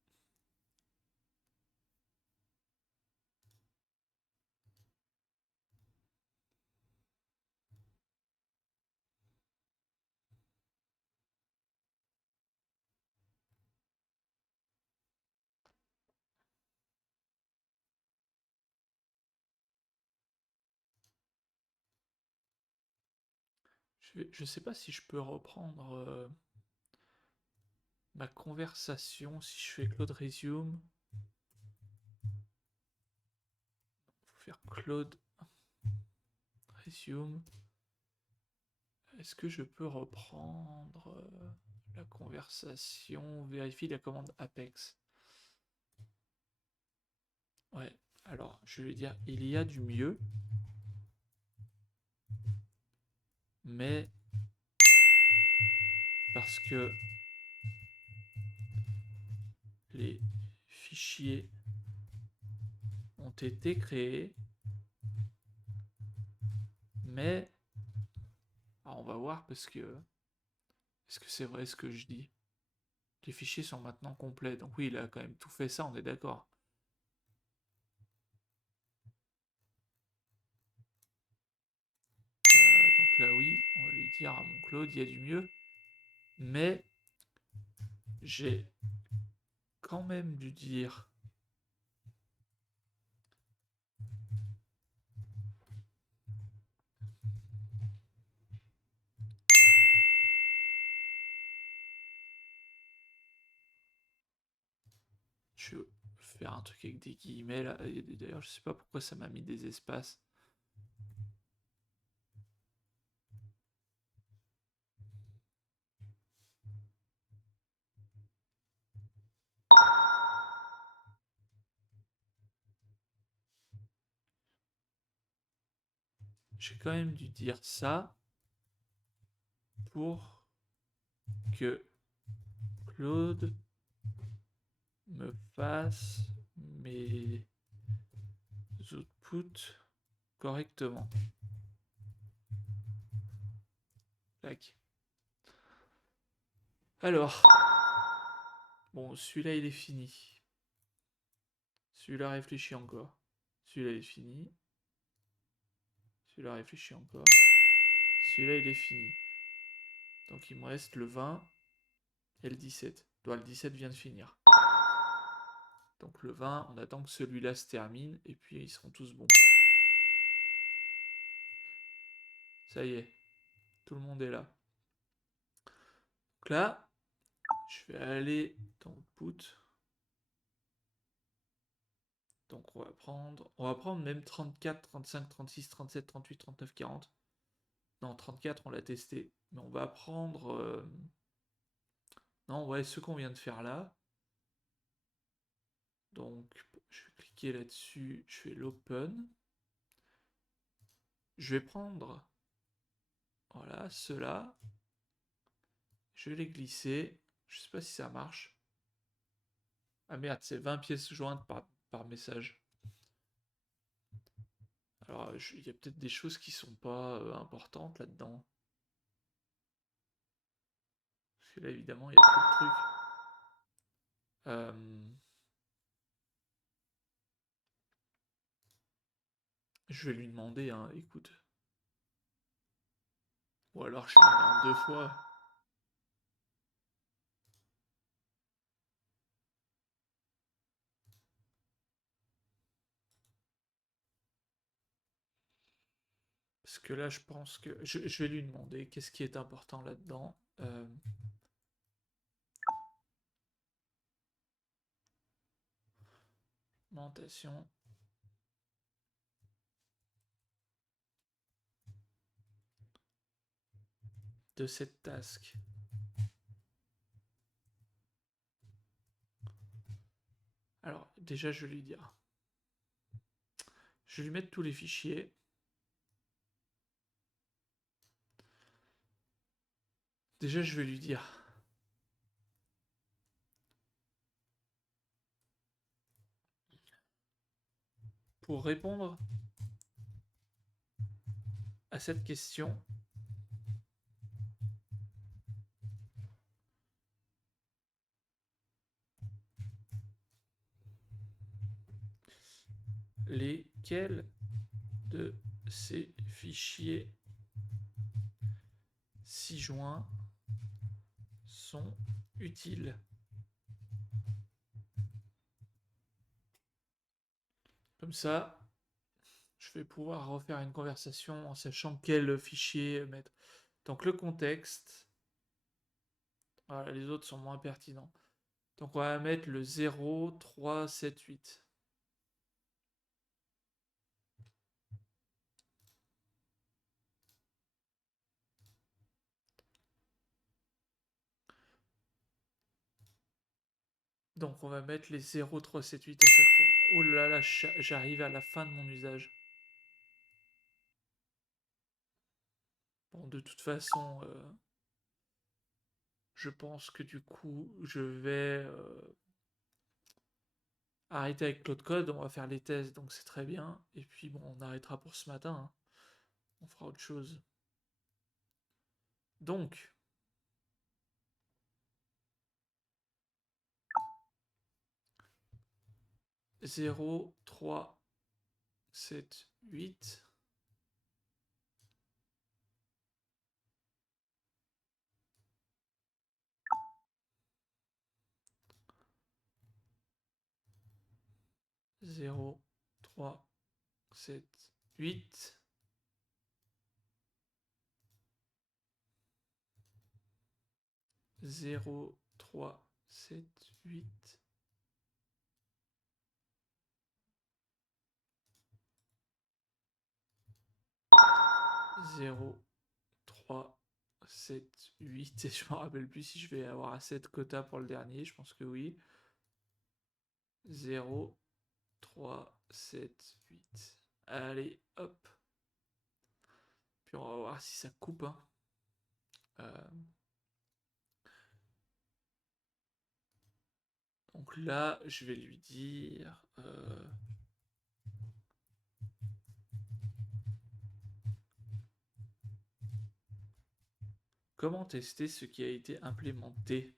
Je sais pas si je peux reprendre ma conversation si je fais Claude Resume. Faut faire Claude Resume. Est-ce que je peux reprendre la conversation? Vérifie la commande Apex. Ouais, alors je vais dire il y a du mieux, mais parce que les fichiers ont été créés, mais alors on va voir parce que est-ce que c'est vrai ce que je dis? Les fichiers sont maintenant complets, donc oui, il a quand même tout fait ça, on est d'accord. Donc là oui, on va lui dire à mon Claude, il y a du mieux, mais j'ai quand même dû dire Je vais faire un truc avec des guillemets là. D'ailleurs, je sais pas pourquoi ça m'a mis des espaces. J'ai quand même dû dire ça pour que Claude me fasse mes outputs correctement. Tac. Alors, bon, celui-là il est fini. Celui-là réfléchit encore. Celui-là il est fini. Celui-là réfléchit encore. Celui-là il est fini. Donc il me reste le 20 et le 17. Toi, le 17 vient de finir. Donc le 20, on attend que celui-là se termine et puis ils seront tous bons. Ça y est, tout le monde est là. Donc là, je vais aller dans Output. Donc on va prendre même 34, 35, 36, 37, 38, 39, 40. Non, 34, on l'a testé. Mais on va prendre... Non, ouais, ce qu'on vient de faire là. Donc, je vais cliquer là-dessus, je fais l'open. Je vais prendre, voilà, ceux-là. Je vais les glisser. Je sais pas si ça marche. Ah merde, c'est 20 pièces jointes par message. Alors, il y a peut-être des choses qui sont pas importantes là-dedans. Parce que là, évidemment, il y a trop de trucs. Je vais lui demander, hein, écoute. Ou alors je le mets en 2 fois. Parce que là, je pense que... Je vais lui demander qu'est-ce qui est important là-dedans. Augmentation de cette task. Alors, déjà, je vais lui dire. Je vais lui mettre tous les fichiers. Déjà, je vais lui dire. Pour répondre à cette question, lesquels de ces fichiers 6 joints sont utiles? Comme ça, je vais pouvoir refaire une conversation en sachant quel fichier mettre. Donc le contexte, voilà, les autres sont moins pertinents. Donc on va mettre le 0, 3, 7, 8. Donc on va mettre les 0, 3, 7, 8 à chaque fois. Oh là là, j'arrive à la fin de mon usage. Bon, de toute façon, je pense que du coup, je vais arrêter avec Claude Code. On va faire les tests, donc c'est très bien. Et puis bon, on arrêtera pour ce matin, hein. On fera autre chose. Donc, 0, 3, 7, 8. Zéro, 3, 7, 8. 0, 3, 7, 8. 0, 3, 7, 8. Et je me rappelle plus si je vais avoir assez de quotas pour le dernier. Je pense que oui. 0, 3, 7, 8. Allez, hop. Puis on va voir si ça coupe, hein. Donc là, je vais lui dire... comment tester ce qui a été implémenté?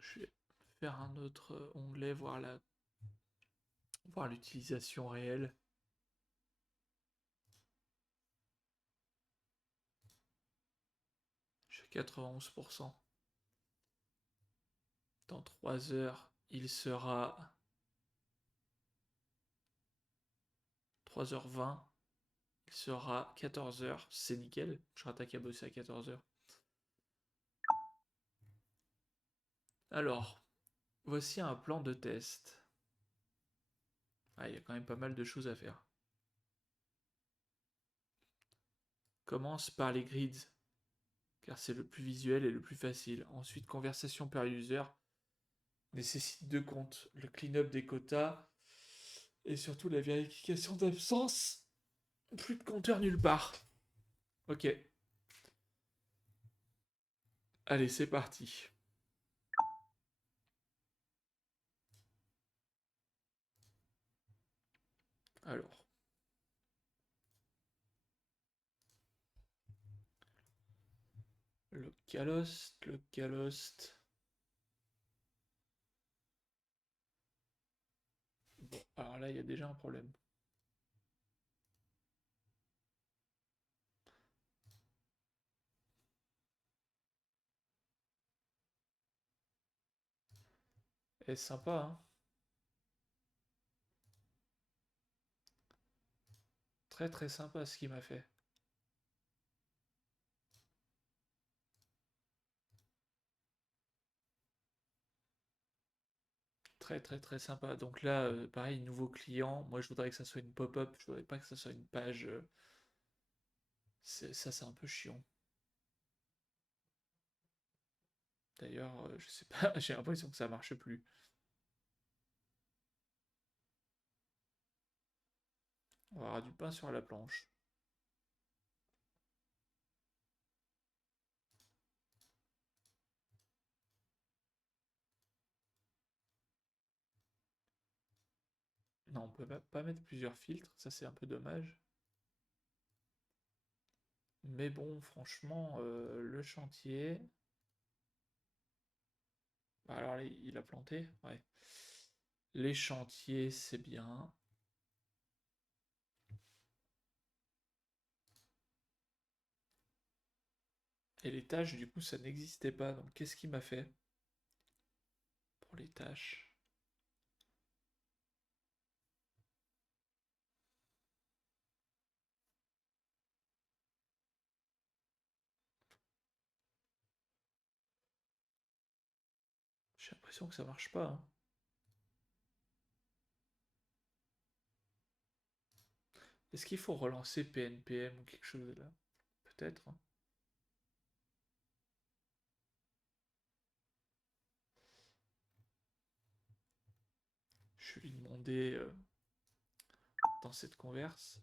Je vais faire un autre onglet, voir l'utilisation réelle. Je suis à 91%. Dans 3 heures, il sera 3h20. Il sera 14h. C'est nickel. Je serai attaqué à bosser à 14h. Alors, voici un plan de test. Ah, il y a quand même pas mal de choses à faire. Commence par les grids, car c'est le plus visuel et le plus facile. Ensuite, conversation per user nécessite 2 comptes. Le clean-up des quotas et surtout la vérification d'absence. Plus de compteur nulle part. Ok. Allez, c'est parti. Alors. Localhost, localhost. Bon, alors là, il y a déjà un problème. Et sympa, hein. Très très sympa ce qu'il m'a fait. Très très très sympa. Donc là, pareil, nouveau client. Moi, je voudrais que ça soit une pop-up. Je voudrais pas que ça soit une page. Ça, c'est un peu chiant. D'ailleurs, je sais pas, j'ai l'impression que ça marche plus. On va avoir du pain sur la planche. Non, on peut pas mettre plusieurs filtres. Ça, c'est un peu dommage. Mais bon, franchement, le chantier. Bah, alors, il a planté. Ouais. Les chantiers, c'est bien. Et les tâches, du coup, ça n'existait pas. Donc, qu'est-ce qu'il m'a fait pour les tâches? J'ai l'impression que ça marche pas, hein. Est-ce qu'il faut relancer PNPM ou quelque chose là? Peut-être, hein. Je vais lui demander dans cette converse.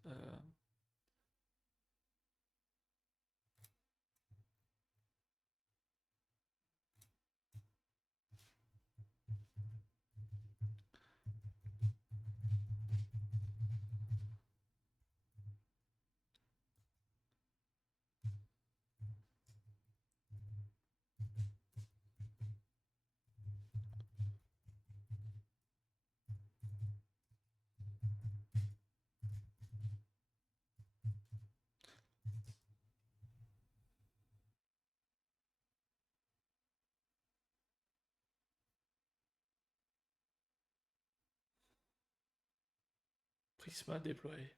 Prisma déployé.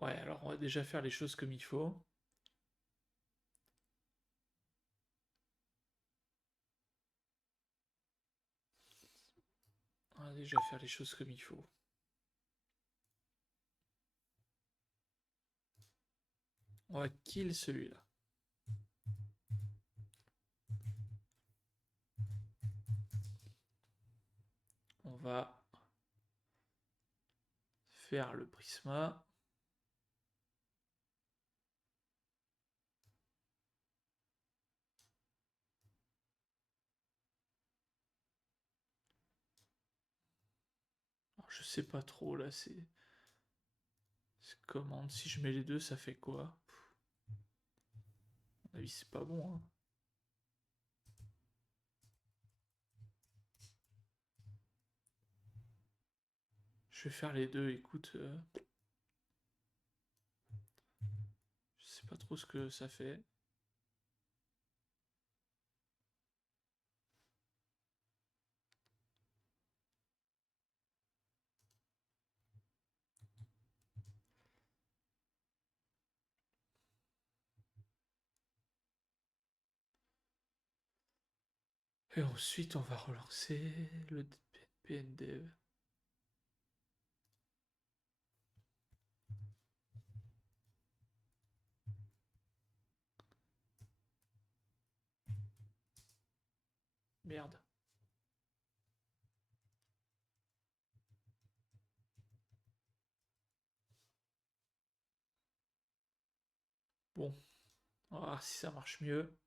Ouais, alors on va déjà faire les choses comme il faut. On va déjà faire les choses comme il faut. On va kill celui-là. On va faire le prisma. Alors, je sais pas trop là, c'est commande. Si je mets les deux, ça fait quoi? À mon avis, c'est pas bon, hein. Je vais faire les deux, écoute. Je sais pas trop ce que ça fait. Et ensuite, on va relancer le PNDev. Merde. Bon, on va voir si ça marche mieux.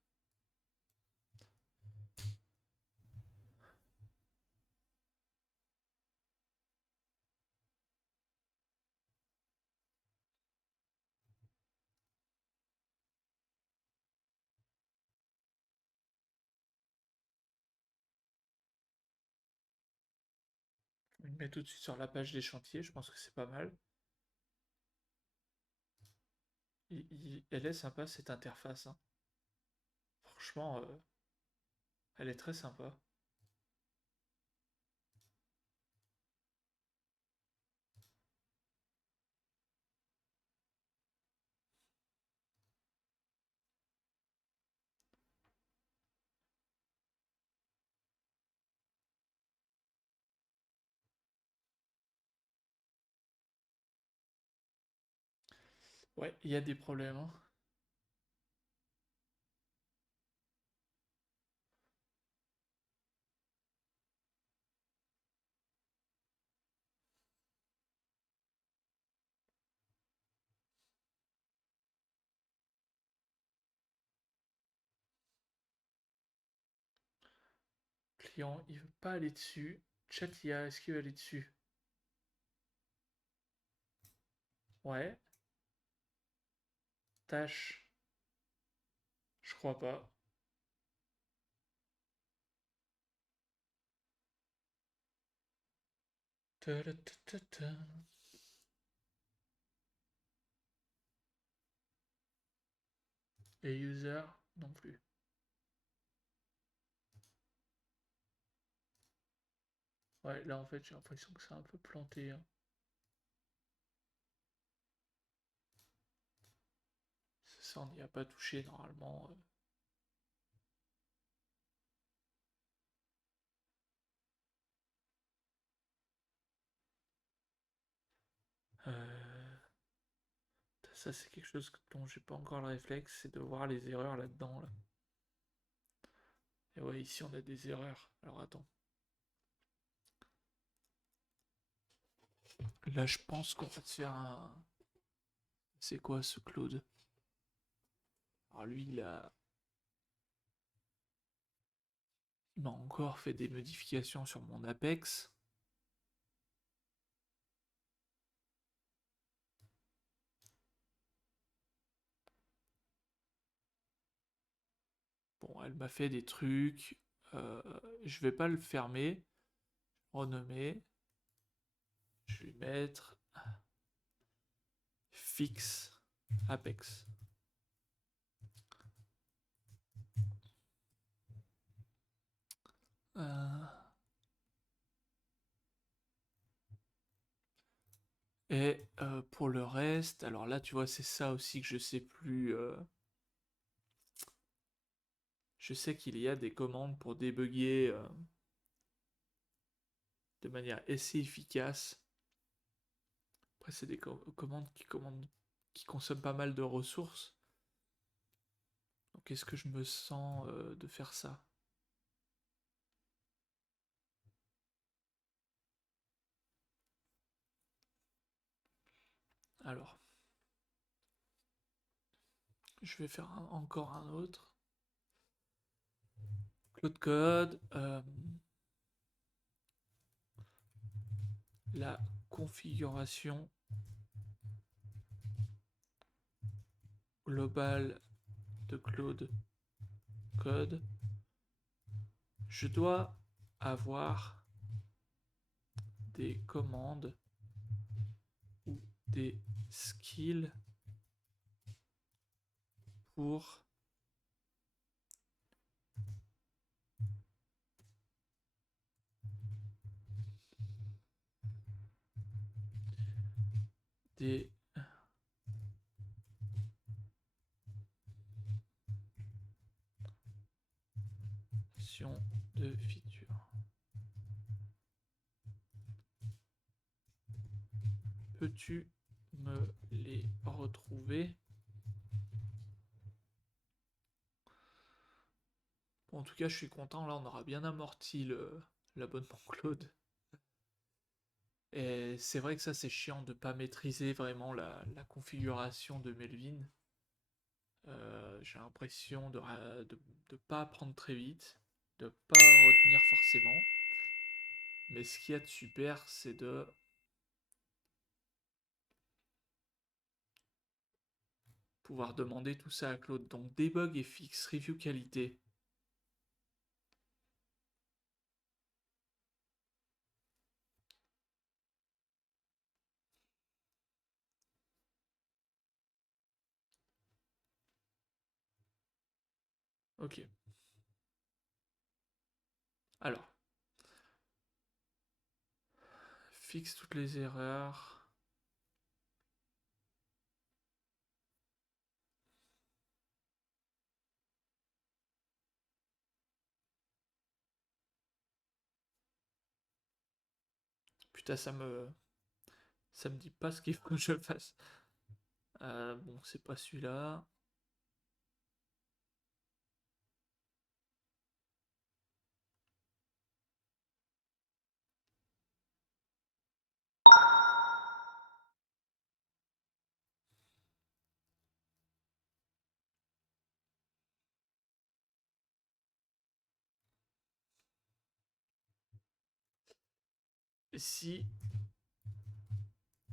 Je me mets tout de suite sur la page des chantiers, je pense que c'est pas mal. Elle est sympa cette interface, hein. Franchement, elle est très sympa. Ouais, il y a des problèmes, hein. Client, il veut pas aller dessus. Chatia, est-ce qu'il veut aller dessus? Ouais. Tâche, je crois pas. Ta-da-ta-ta-ta. Et user, non plus. Ouais, là en fait j'ai l'impression que c'est un peu planté, hein. Ça, on n'y a pas touché normalement. Euh, Ça, c'est quelque chose dont j'ai pas encore le réflexe, c'est de voir les erreurs là-dedans. Là. Et ouais, ici on a des erreurs. Alors attends. Là, je pense qu'on va te faire un. C'est quoi ce Claude? Alors lui, il m'a encore fait des modifications sur mon Apex. Bon, elle m'a fait des trucs. Je vais pas le fermer. Renommer. Je vais mettre fixe Apex. Et pour le reste, alors là, tu vois, c'est ça aussi que je sais plus. Je sais qu'il y a des commandes pour débugger de manière assez efficace. Après, c'est des commandes qui consomment pas mal de ressources. Donc, est-ce que je me sens de faire ça? Alors, je vais faire encore un autre. Claude Code. La configuration globale de Claude Code. Je dois avoir des commandes ou des skills pour des de features. Peux-tu me les retrouver? Bon, en tout cas, je suis content. Là, on aura bien amorti l'abonnement Claude. Et c'est vrai que ça, c'est chiant de pas maîtriser vraiment la configuration de Melvin. J'ai l'impression de pas apprendre très vite, de pas retenir forcément. Mais ce qu'il y a de super, c'est de pouvoir demander tout ça à Claude. Donc debug et fixe, review qualité. Ok. Alors, fixe toutes les erreurs. Putain, ça me dit pas ce qu'il faut que je fasse. Bon, c'est pas celui-là. Si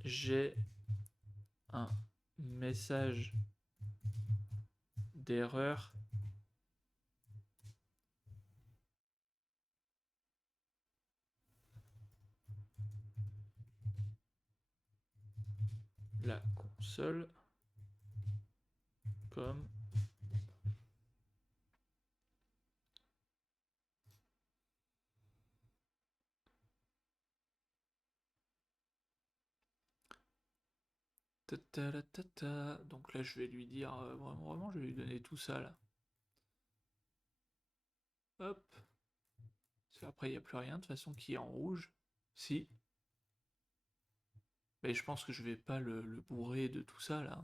j'ai un message d'erreur, la console comme donc là je vais lui dire vraiment je vais lui donner tout ça là. Hop. Parce qu'après il n'y a plus rien de toute façon qui est en rouge. Si. Mais je pense que je vais pas le bourrer de tout ça là.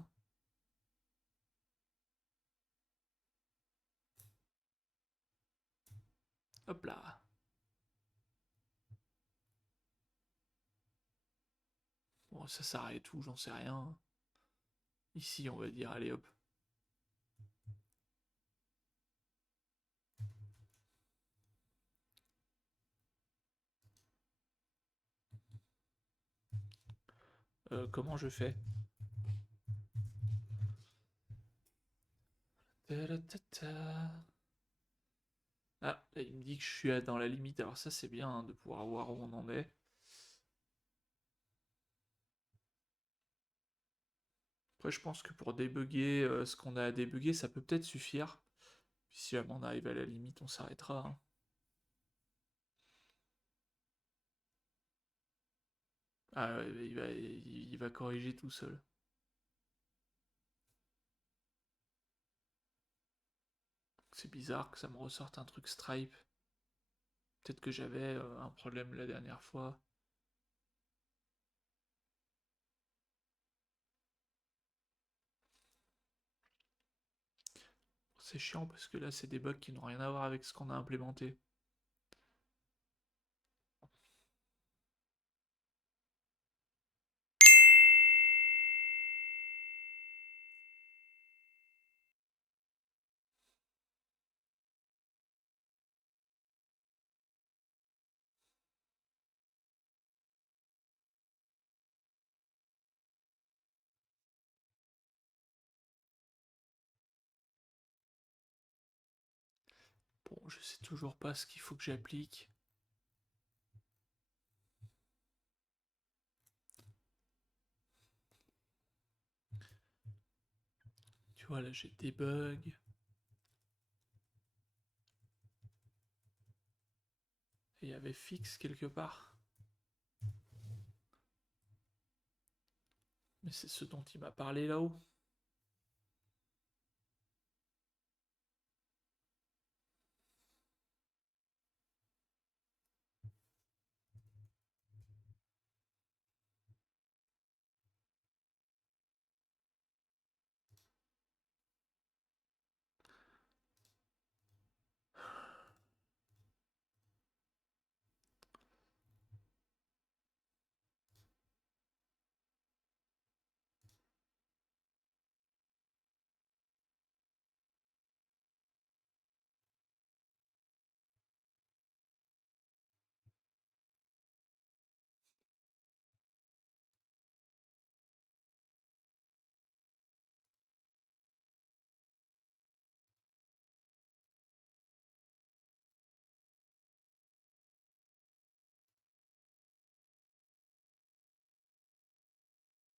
Hop là. Bon ça s'arrête où, j'en sais rien. Ici on va dire allez hop. Comment je fais? Ah, là, il me dit que je suis dans la limite. Alors ça, c'est bien hein, de pouvoir voir où on en est. Après, je pense que pour débugger ce qu'on a à débugger, ça peut peut-être suffire. Puis si jamais on arrive à la limite, on s'arrêtera, hein. Ah ouais, il va corriger tout seul. C'est bizarre que ça me ressorte un truc Stripe. Peut-être que j'avais un problème la dernière fois. C'est chiant parce que là, c'est des bugs qui n'ont rien à voir avec ce qu'on a implémenté. Bon, je sais toujours pas ce qu'il faut que j'applique. Tu vois, là, j'ai des bugs. Et il y avait fixe quelque part. Mais c'est ce dont il m'a parlé là-haut.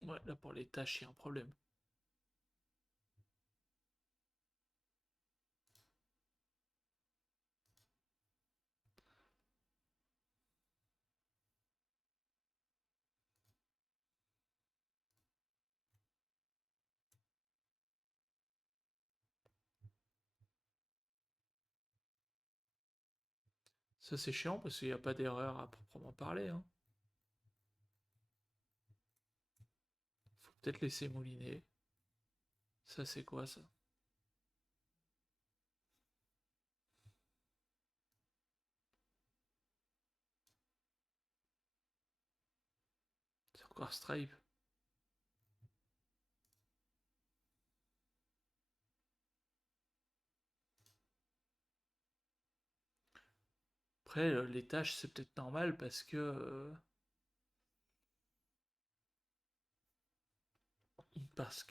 Ouais, là, pour les tâches, il y a un problème. Ça, c'est chiant parce qu'il n'y a pas d'erreur à proprement parler, hein. Faut peut-être laisser mouliner. Ça, c'est quoi ça? C'est encore Stripe. Après, les tâches, c'est peut-être normal parce que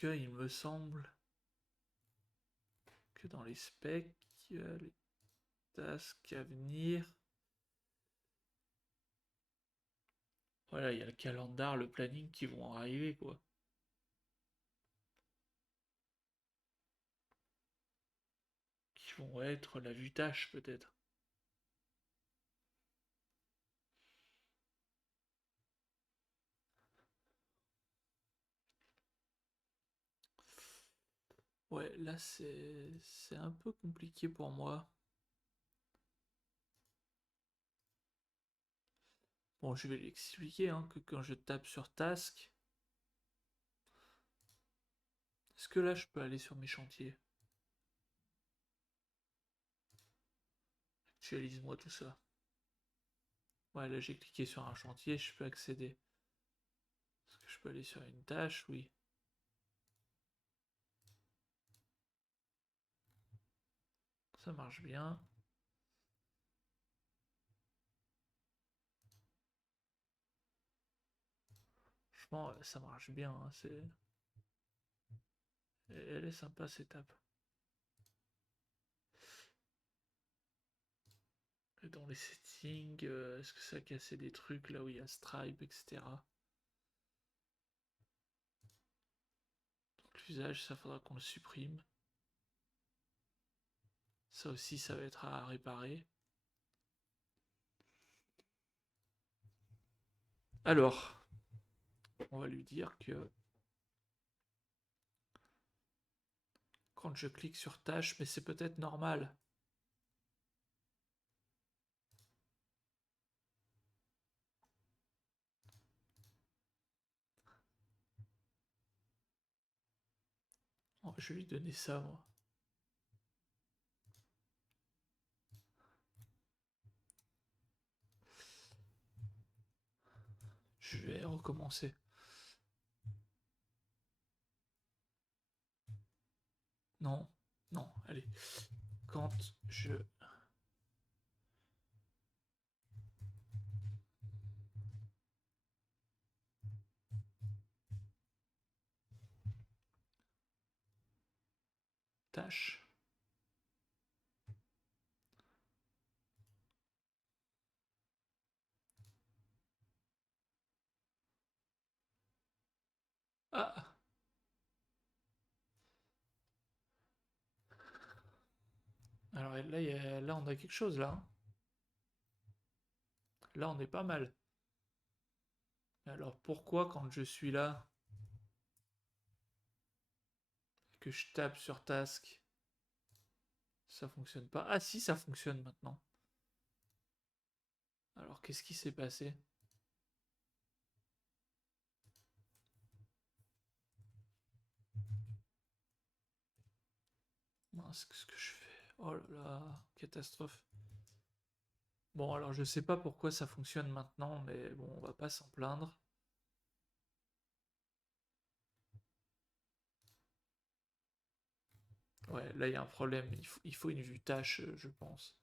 il me semble que dans les specs, les tasks à venir, voilà, il y a le calendar, le planning qui vont arriver, quoi. Qui vont être la vue tâche, peut-être. Ouais, là, c'est un peu compliqué pour moi. Bon, je vais l'expliquer, hein, que quand je tape sur task, est-ce que là, je peux aller sur mes chantiers? Actualise-moi tout ça. Ouais, là, j'ai cliqué sur un chantier, je peux accéder. Est-ce que je peux aller sur une tâche? Oui. Ça marche bien. Franchement, ça marche bien, hein, elle est sympa cette app. Et dans les settings, est-ce que ça a cassé des trucs là où il y a Stripe, etc. usage, ça faudra qu'on le supprime. Ça aussi, ça va être à réparer. Alors, on va lui dire que quand je clique sur tâche, mais c'est peut-être normal. Oh, je vais lui donner ça, moi. Je vais recommencer. Non, non, allez. Quand je... Tâche. Ah! Alors là, là, on a quelque chose, là. Hein. Là, on est pas mal. Alors pourquoi quand je suis là, que je tape sur task, ça fonctionne pas? Ah si, ça fonctionne maintenant. Alors qu'est-ce qui s'est passé? Mince, qu'est-ce que je fais? Oh là là, catastrophe. Bon, alors je sais pas pourquoi ça fonctionne maintenant, mais bon, on va pas s'en plaindre. Ouais, là il y a un problème, il faut une vue tâche, je pense.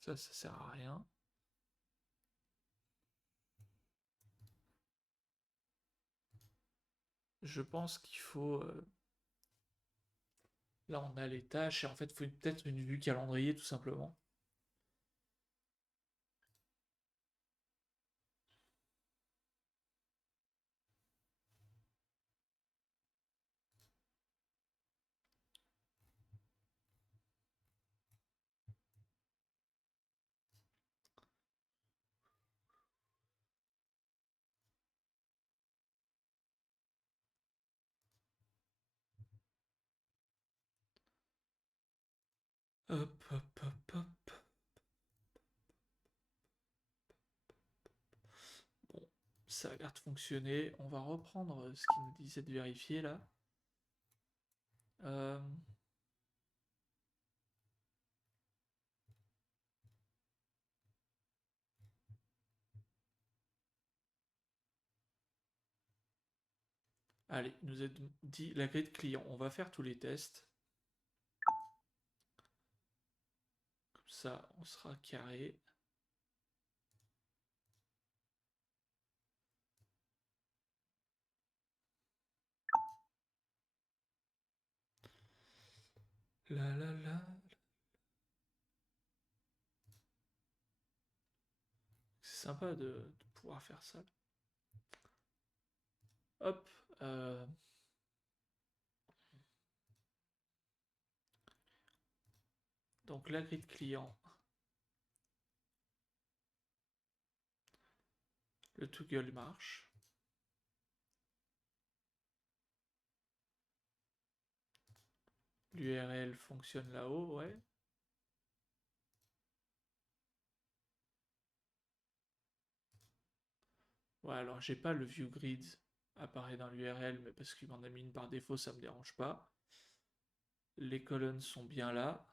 Ça sert à rien. Je pense qu'il faut... là on a les tâches, et en fait il faut peut-être une vue calendrier tout simplement. Hop, hop, hop, hop. Bon, ça a l'air de fonctionner. On va reprendre ce qu'il nous disait de vérifier là. Euh, Allez, il nous a dit la grille de client. On va faire tous les tests. Comme ça, on sera carré. La la la. C'est sympa de pouvoir faire ça. Hop. euh, donc la grille de client. Le toggle marche. L'URL fonctionne là-haut, ouais. Ouais, alors j'ai pas le view grid apparaît dans l'URL, mais parce qu'il m'en a mis une par défaut, ça me dérange pas. Les colonnes sont bien là.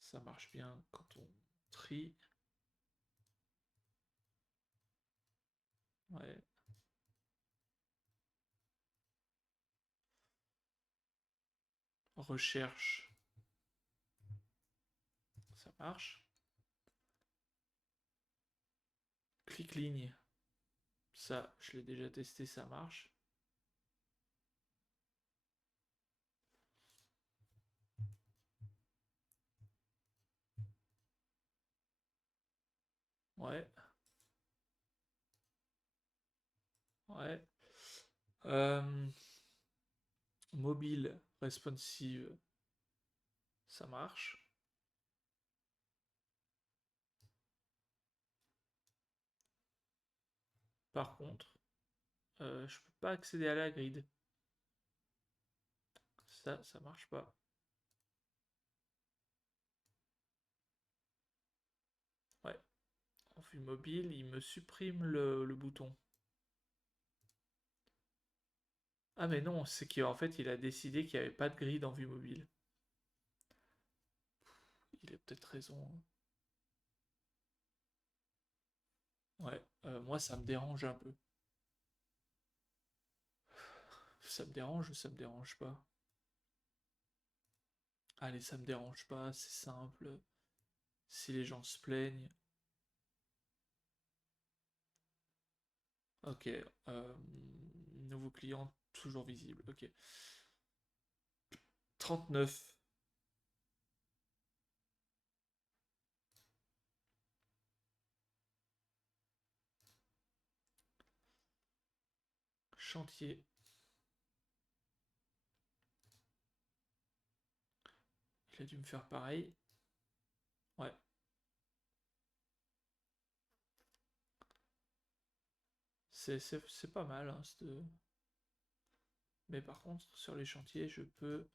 Ça marche bien quand on trie. Ouais. Recherche, ça marche. Clic ligne, ça, je l'ai déjà testé, ça marche. Ouais, ouais. Euh, Mobile, responsive, ça marche. Par contre, je peux pas accéder à la grid. Ça marche pas. Ouais, en vue mobile, il me supprime le bouton. Ah mais non, c'est qu'en fait, il a décidé qu'il n'y avait pas de grid en vue mobile. Il a peut-être raison, hein. Ouais, moi ça me dérange un peu. Ça me dérange ou ça me dérange pas? Allez, ça me dérange pas, c'est simple. Si les gens se plaignent. Ok, nouveau client toujours visible. Ok. 39. Chantier. Il a dû me faire pareil. Ouais, c'est pas mal, hein, mais par contre, sur les chantiers, je peux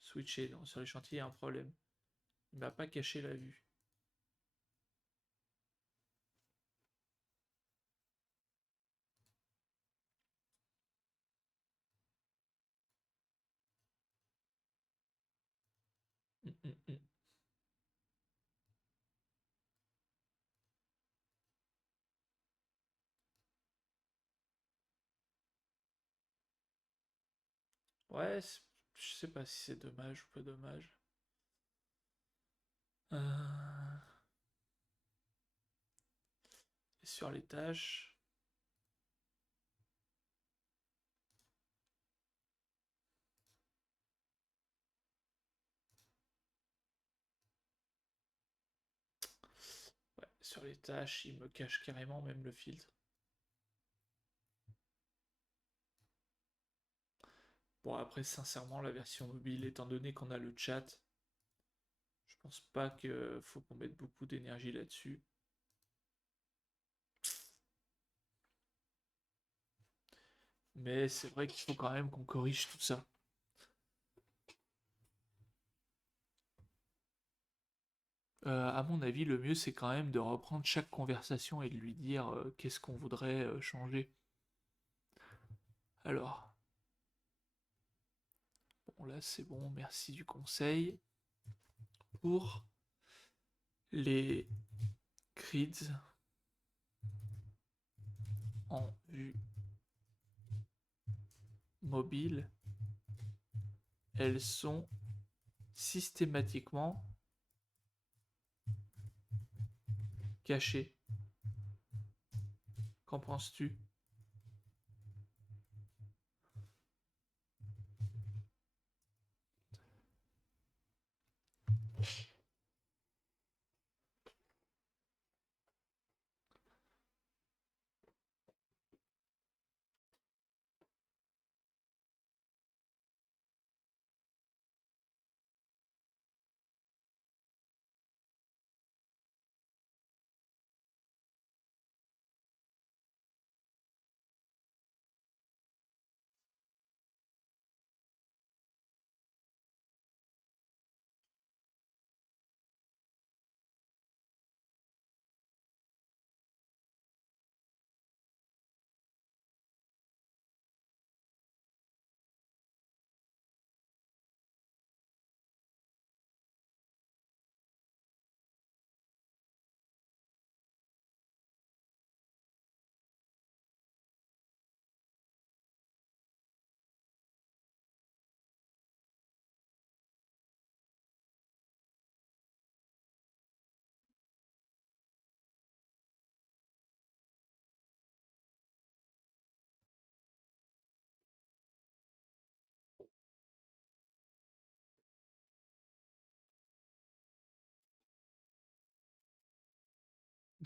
switcher. Non, sur les chantiers, il y a un problème. Il m'a pas caché la vue. Hum, hum, hum. Ouais, je sais pas si c'est dommage ou pas dommage. Euh, et sur les tâches, ouais, sur les tâches, il me cache carrément même le filtre. Bon, après, sincèrement, la version mobile, étant donné qu'on a le chat, je pense pas qu'il faut qu'on mette beaucoup d'énergie là-dessus. Mais c'est vrai qu'il faut quand même qu'on corrige tout ça. À mon avis, le mieux, c'est quand même de reprendre chaque conversation et de lui dire qu'est-ce qu'on voudrait changer. Alors, bon, là, c'est bon, merci du conseil. Pour les grids en vue mobile, elles sont systématiquement cachées. Qu'en penses-tu?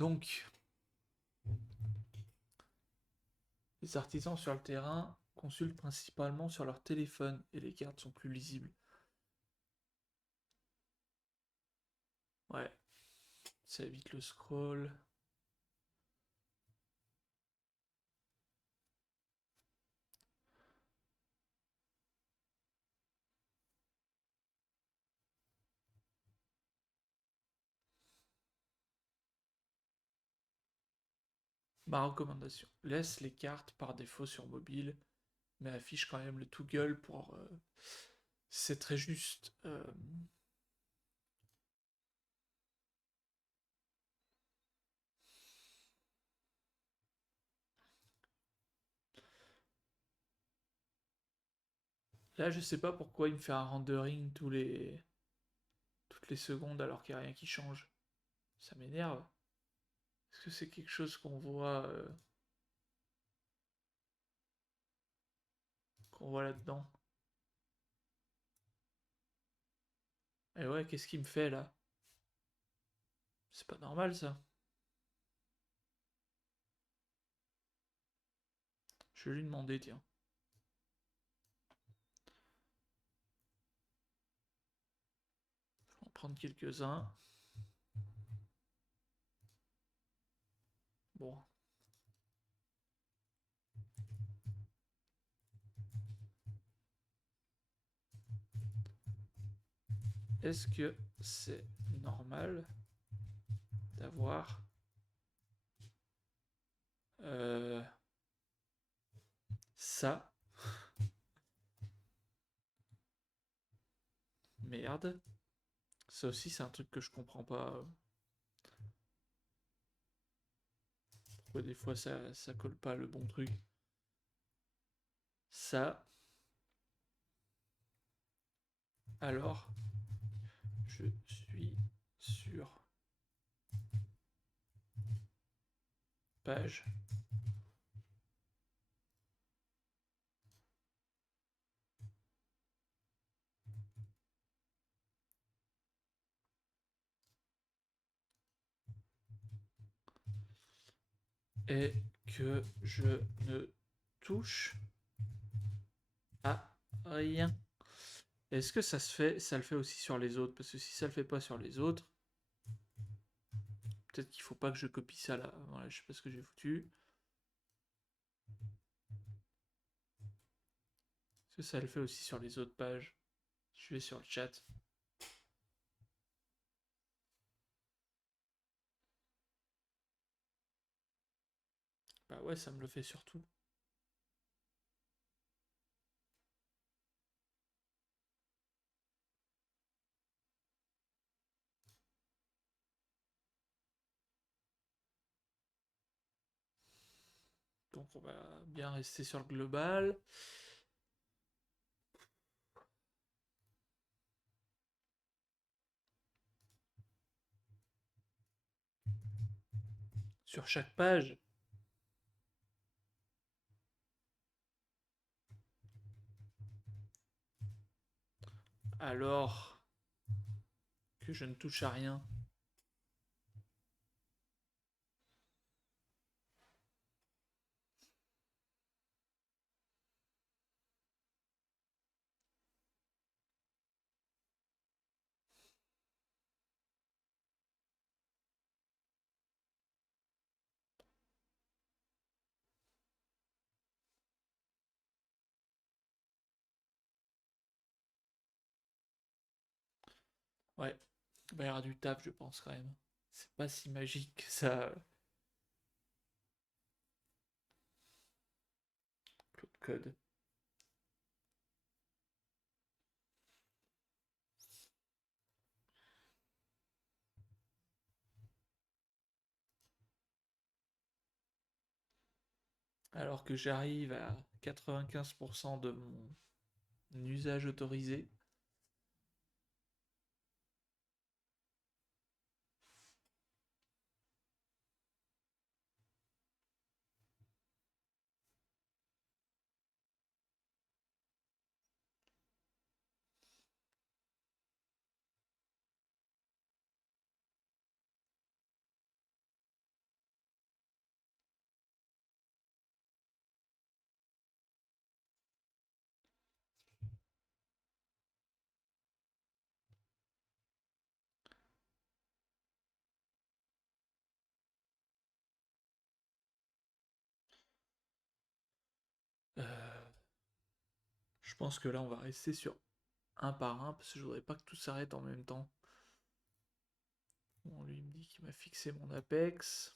Donc, les artisans sur le terrain consultent principalement sur leur téléphone et les cartes sont plus lisibles. Ouais, ça évite le scroll. Ma recommandation, laisse les cartes par défaut sur mobile, mais affiche quand même le tout gueule pour... c'est très juste. Là, je sais pas pourquoi il me fait un rendering toutes les secondes alors qu'il n'y a rien qui change. Ça m'énerve. Est-ce que c'est quelque chose qu'on voit là-dedans? Et ouais, qu'est-ce qu'il me fait là? C'est pas normal ça. Je vais lui demander, tiens. Je vais en prendre quelques-uns. Bon. Est-ce que c'est normal d'avoir euh, ça? Merde. Ça aussi, c'est un truc que je comprends pas. Pourquoi des fois ça colle pas le bon truc? Ça. Alors, je suis sur page. Et que je ne touche à rien. Est-ce que ça le fait aussi sur les autres? Parce que si ça le fait pas sur les autres, peut-être qu'il faut pas que je copie ça là. Voilà, je sais pas ce que j'ai foutu. Est-ce que ça le fait aussi sur les autres pages? Je vais sur le chat. Bah ouais, ça me le fait surtout. Donc on va bien rester sur le global. Sur chaque page. Alors que je ne touche à rien. Ouais, il va y avoir du taf, je pense quand même. C'est pas si magique que ça. Claude Code. Alors que j'arrive à 95% de mon usage autorisé. Je pense que là, on va rester sur un par un, parce que je voudrais pas que tout s'arrête en même temps. Bon, lui, il me dit qu'il m'a fixé mon apex.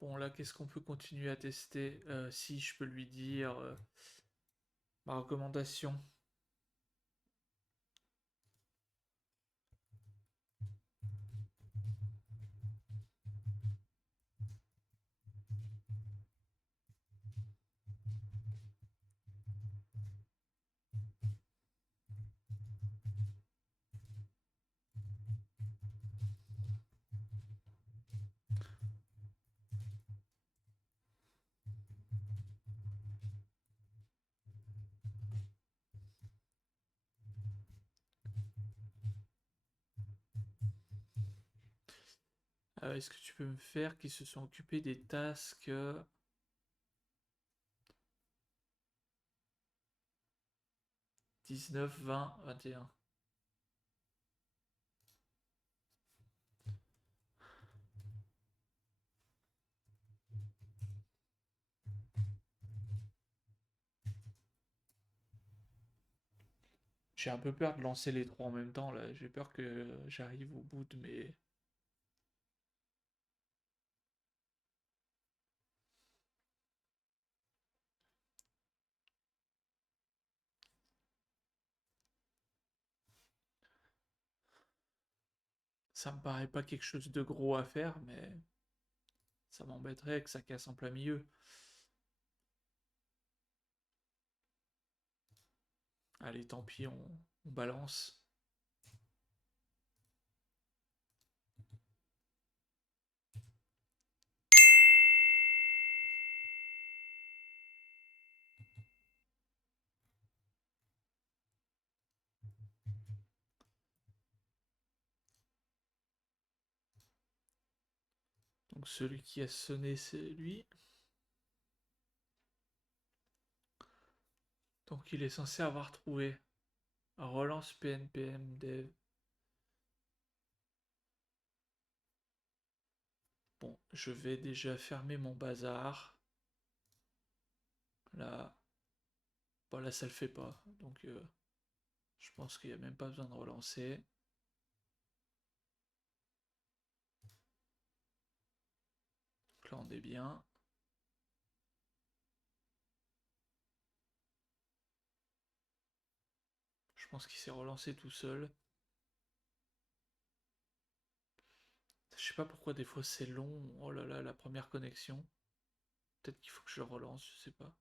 Bon, là, qu'est-ce qu'on peut continuer à tester? Si je peux lui dire ma recommandation. Est-ce que tu peux me faire qu'ils se sont occupés des tasks 19, 20, 21? J'ai un peu peur de lancer les trois en même temps là. J'ai peur que j'arrive au bout de mes. Ça me paraît pas quelque chose de gros à faire, mais ça m'embêterait que ça casse en plein milieu. Allez, tant pis, on balance. Donc celui qui a sonné, c'est lui. Donc il est censé avoir trouvé. Relance PNPM dev. Bon, je vais déjà fermer mon bazar. Là, bon, là ça le fait pas. Donc je pense qu'il n'y a même pas besoin de relancer. Donc là on est bien. Je pense qu'il s'est relancé tout seul. Je sais pas pourquoi des fois c'est long. Oh là là, la première connexion. Peut-être qu'il faut que je le relance, je sais pas.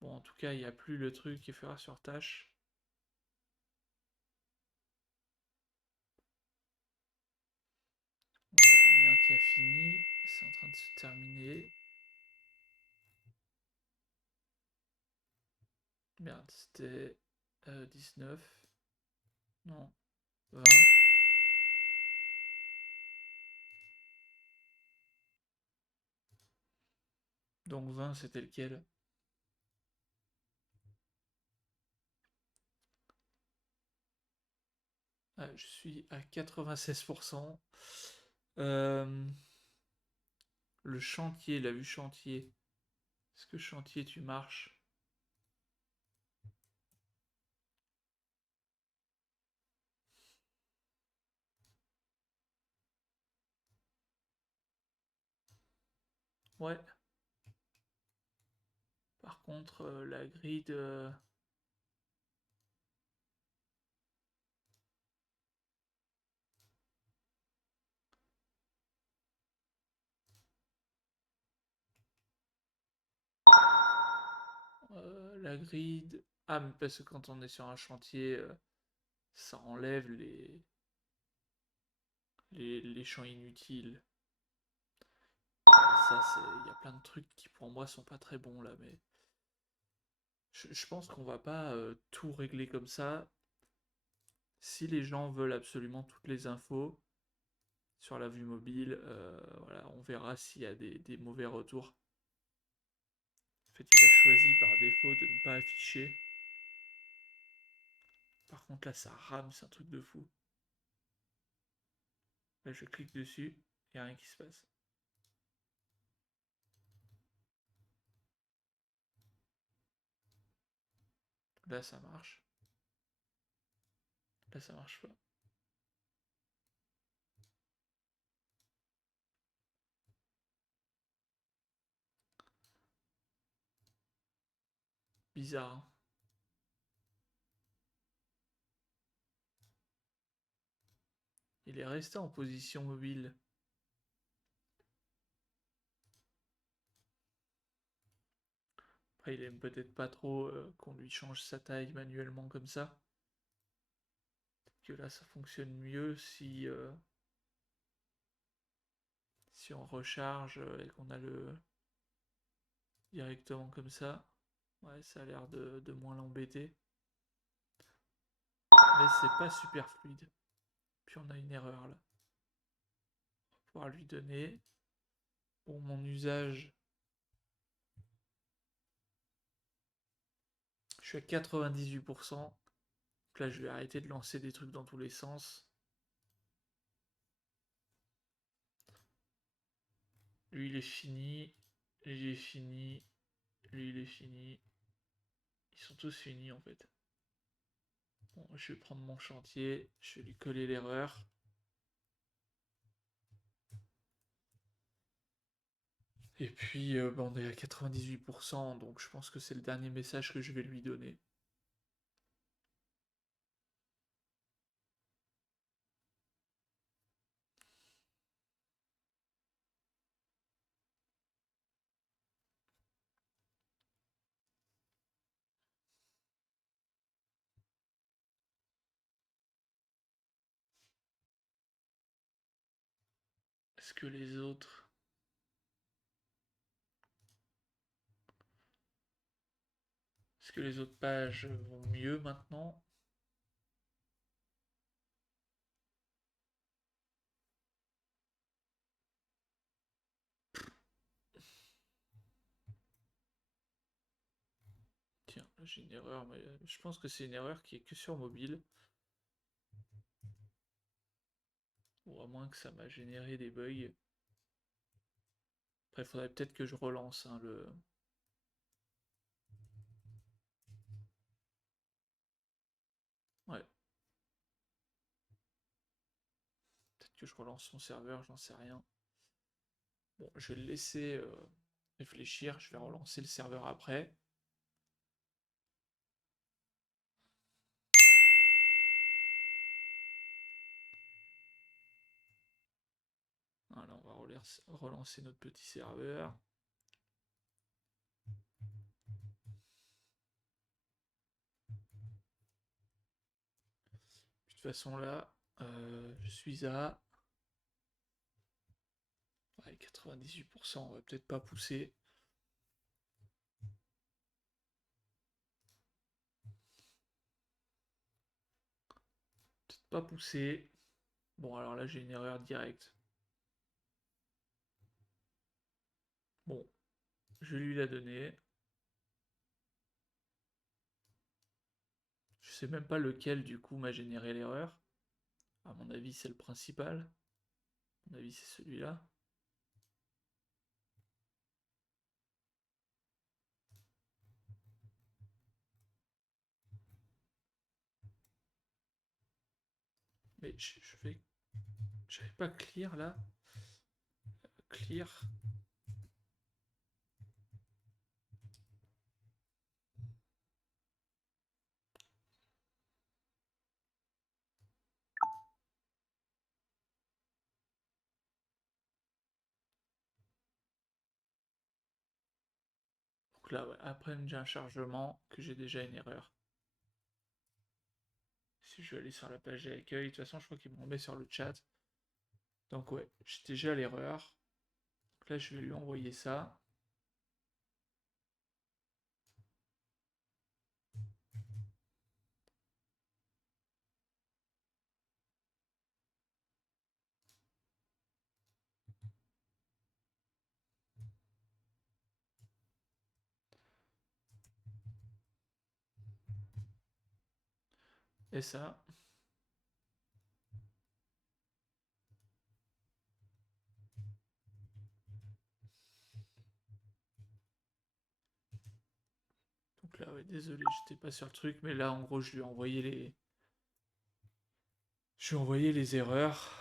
Bon, en tout cas, il n'y a plus le truc qui fera sur tâche. Voilà, j'en ai un qui a fini. C'est en train de se terminer. Merde, c'était 19. Non, 20. Donc 20, c'était lequel? Ah, je suis à 96%. Euh, le chantier, la vue chantier. Est-ce que chantier, tu marches? Ouais. Par contre, la grille de... la grille de... Ah, mais parce que quand on est sur un chantier, ça enlève les champs inutiles. Ça, c'est... Il y a plein de trucs qui pour moi sont pas très bons là, mais... Je pense qu'on va pas tout régler comme ça. Si les gens veulent absolument toutes les infos sur la vue mobile, voilà, on verra s'il y a des mauvais retours. En fait, il a choisi par défaut de ne pas afficher. Par contre, là, ça rame, c'est un truc de fou. Là, je clique dessus, il n'y a rien qui se passe. Là, ça marche. Là, ça marche pas. Bizarre, hein. Il est resté en position mobile. Après, il aime peut-être pas trop qu'on lui change sa taille manuellement comme ça. Peut-être que là, ça fonctionne mieux si on recharge et qu'on a le directement comme ça. Ouais, ça a l'air de moins l'embêter. Mais c'est pas super fluide. Puis on a une erreur là. On va pouvoir lui donner. Pour mon usage, je suis à 98%. Donc là, je vais arrêter de lancer des trucs dans tous les sens. Lui, il est fini. Lui, il est fini. Lui, il est fini. Ils sont tous finis en fait. Bon, je vais prendre mon chantier. Je vais lui coller l'erreur. Et puis, bah, on est à 98%. Donc je pense que c'est le dernier message que je vais lui donner. Est-ce que les autres... Est-ce que les autres pages vont mieux maintenant? Tiens, j'ai une erreur, mais je pense que c'est une erreur qui est que sur mobile. Ou à moins que ça m'a généré des bugs. Après, il faudrait peut-être que je relance hein, le... Ouais, peut-être que je relance son serveur, j'en sais rien. Bon, je vais le laisser réfléchir, je vais relancer le serveur après. Voilà, on va relancer notre petit serveur. De toute façon là, je suis à ouais, 98%, on va peut-être pas pousser. Peut-être pas pousser. Bon, alors là, j'ai une erreur directe. Bon, je lui la donner. Je sais même pas lequel du coup m'a généré l'erreur. À mon avis, c'est le principal. À mon avis, c'est celui-là. Mais je vais. J'avais pas clear là. Clear. Donc là, ouais, après j'ai un chargement, que j'ai déjà une erreur. Si je vais aller sur la page d'accueil, de toute façon, je crois qu'il me remet sur le chat. Donc ouais, j'ai déjà l'erreur. Donc là, je vais lui envoyer ça. Et ça. Ouais, désolé, j'étais pas sur le truc, mais là, en gros, je lui ai envoyé les erreurs.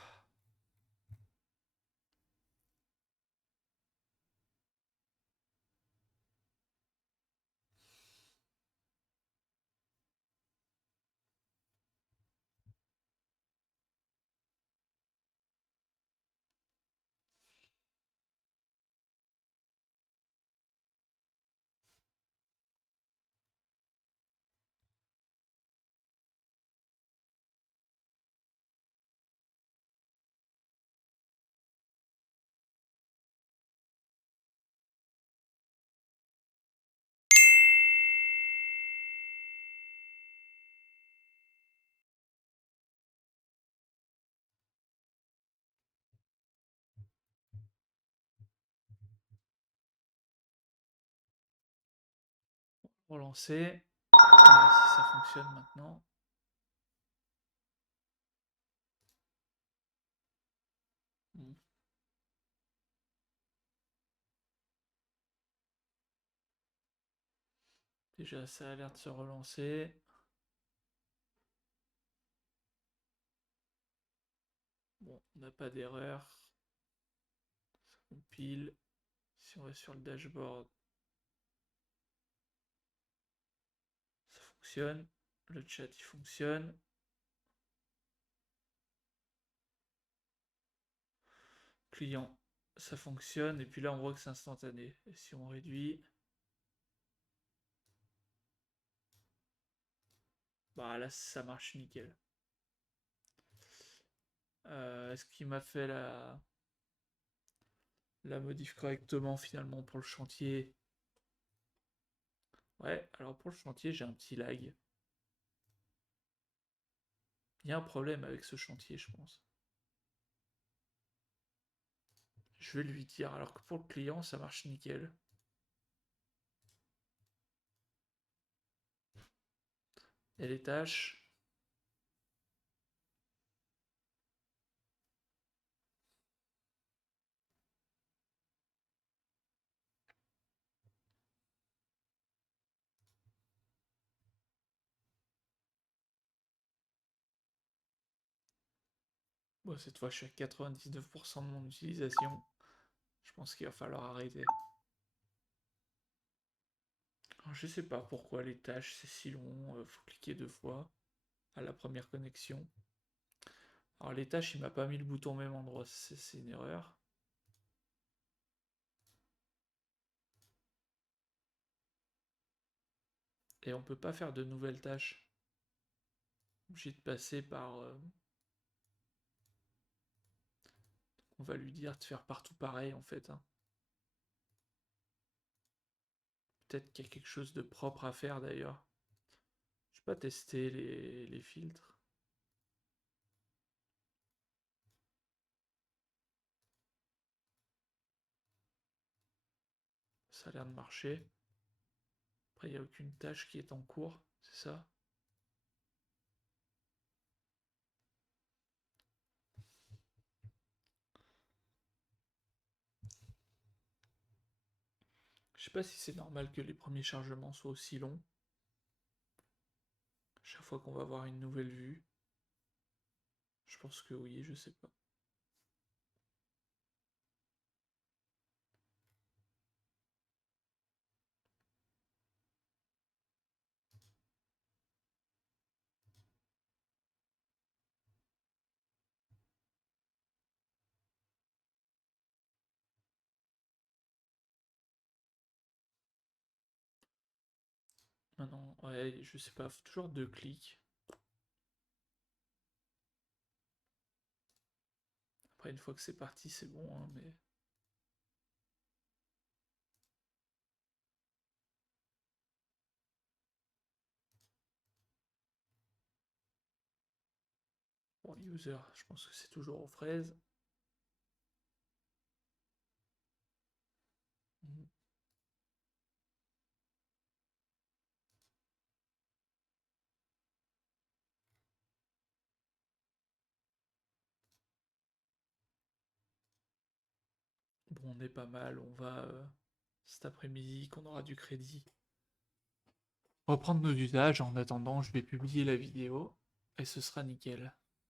Relancer. Voilà, si ça fonctionne maintenant. Bon. Déjà, ça a l'air de se relancer. Bon, on n'a pas d'erreur. Ça compile. Si on va sur le dashboard, ça fonctionne. Le chat, il fonctionne. Client, ça fonctionne. Et puis là, on voit que c'est instantané. Et si on réduit, bah là, ça marche nickel. Est-ce qu'il m'a fait la modif correctement finalement pour le chantier? Ouais, alors pour le chantier, j'ai un petit lag. Il y a un problème avec ce chantier, je pense. Je vais lui dire, alors que pour le client, ça marche nickel. Il y a les tâches. Bon, cette fois, je suis à 99% de mon utilisation. Je pense qu'il va falloir arrêter. Alors, je sais pas pourquoi les tâches, c'est si long. Faut cliquer 2 fois à la première connexion. Alors, les tâches, il m'a pas mis le bouton au même endroit. C'est une erreur. Et on peut pas faire de nouvelles tâches. Obligé de passer par. On va lui dire de faire partout pareil en fait, hein. Peut-être qu'il y a quelque chose de propre à faire d'ailleurs. Je vais pas tester les filtres. Ça a l'air de marcher. Après, il n'y a aucune tâche qui est en cours, c'est ça? Je sais pas si c'est normal que les premiers chargements soient aussi longs. Chaque fois qu'on va voir une nouvelle vue. Je pense que oui, je sais pas. Maintenant, ouais, je sais pas, faut toujours 2 clics. Après, une fois que c'est parti, c'est bon, hein, mais. Bon, user, je pense que c'est toujours aux fraises. Mhm. Bon, on est pas mal, on va cet après-midi qu'on aura du crédit. reprendre nos usages. En attendant, je vais publier la vidéo et ce sera nickel.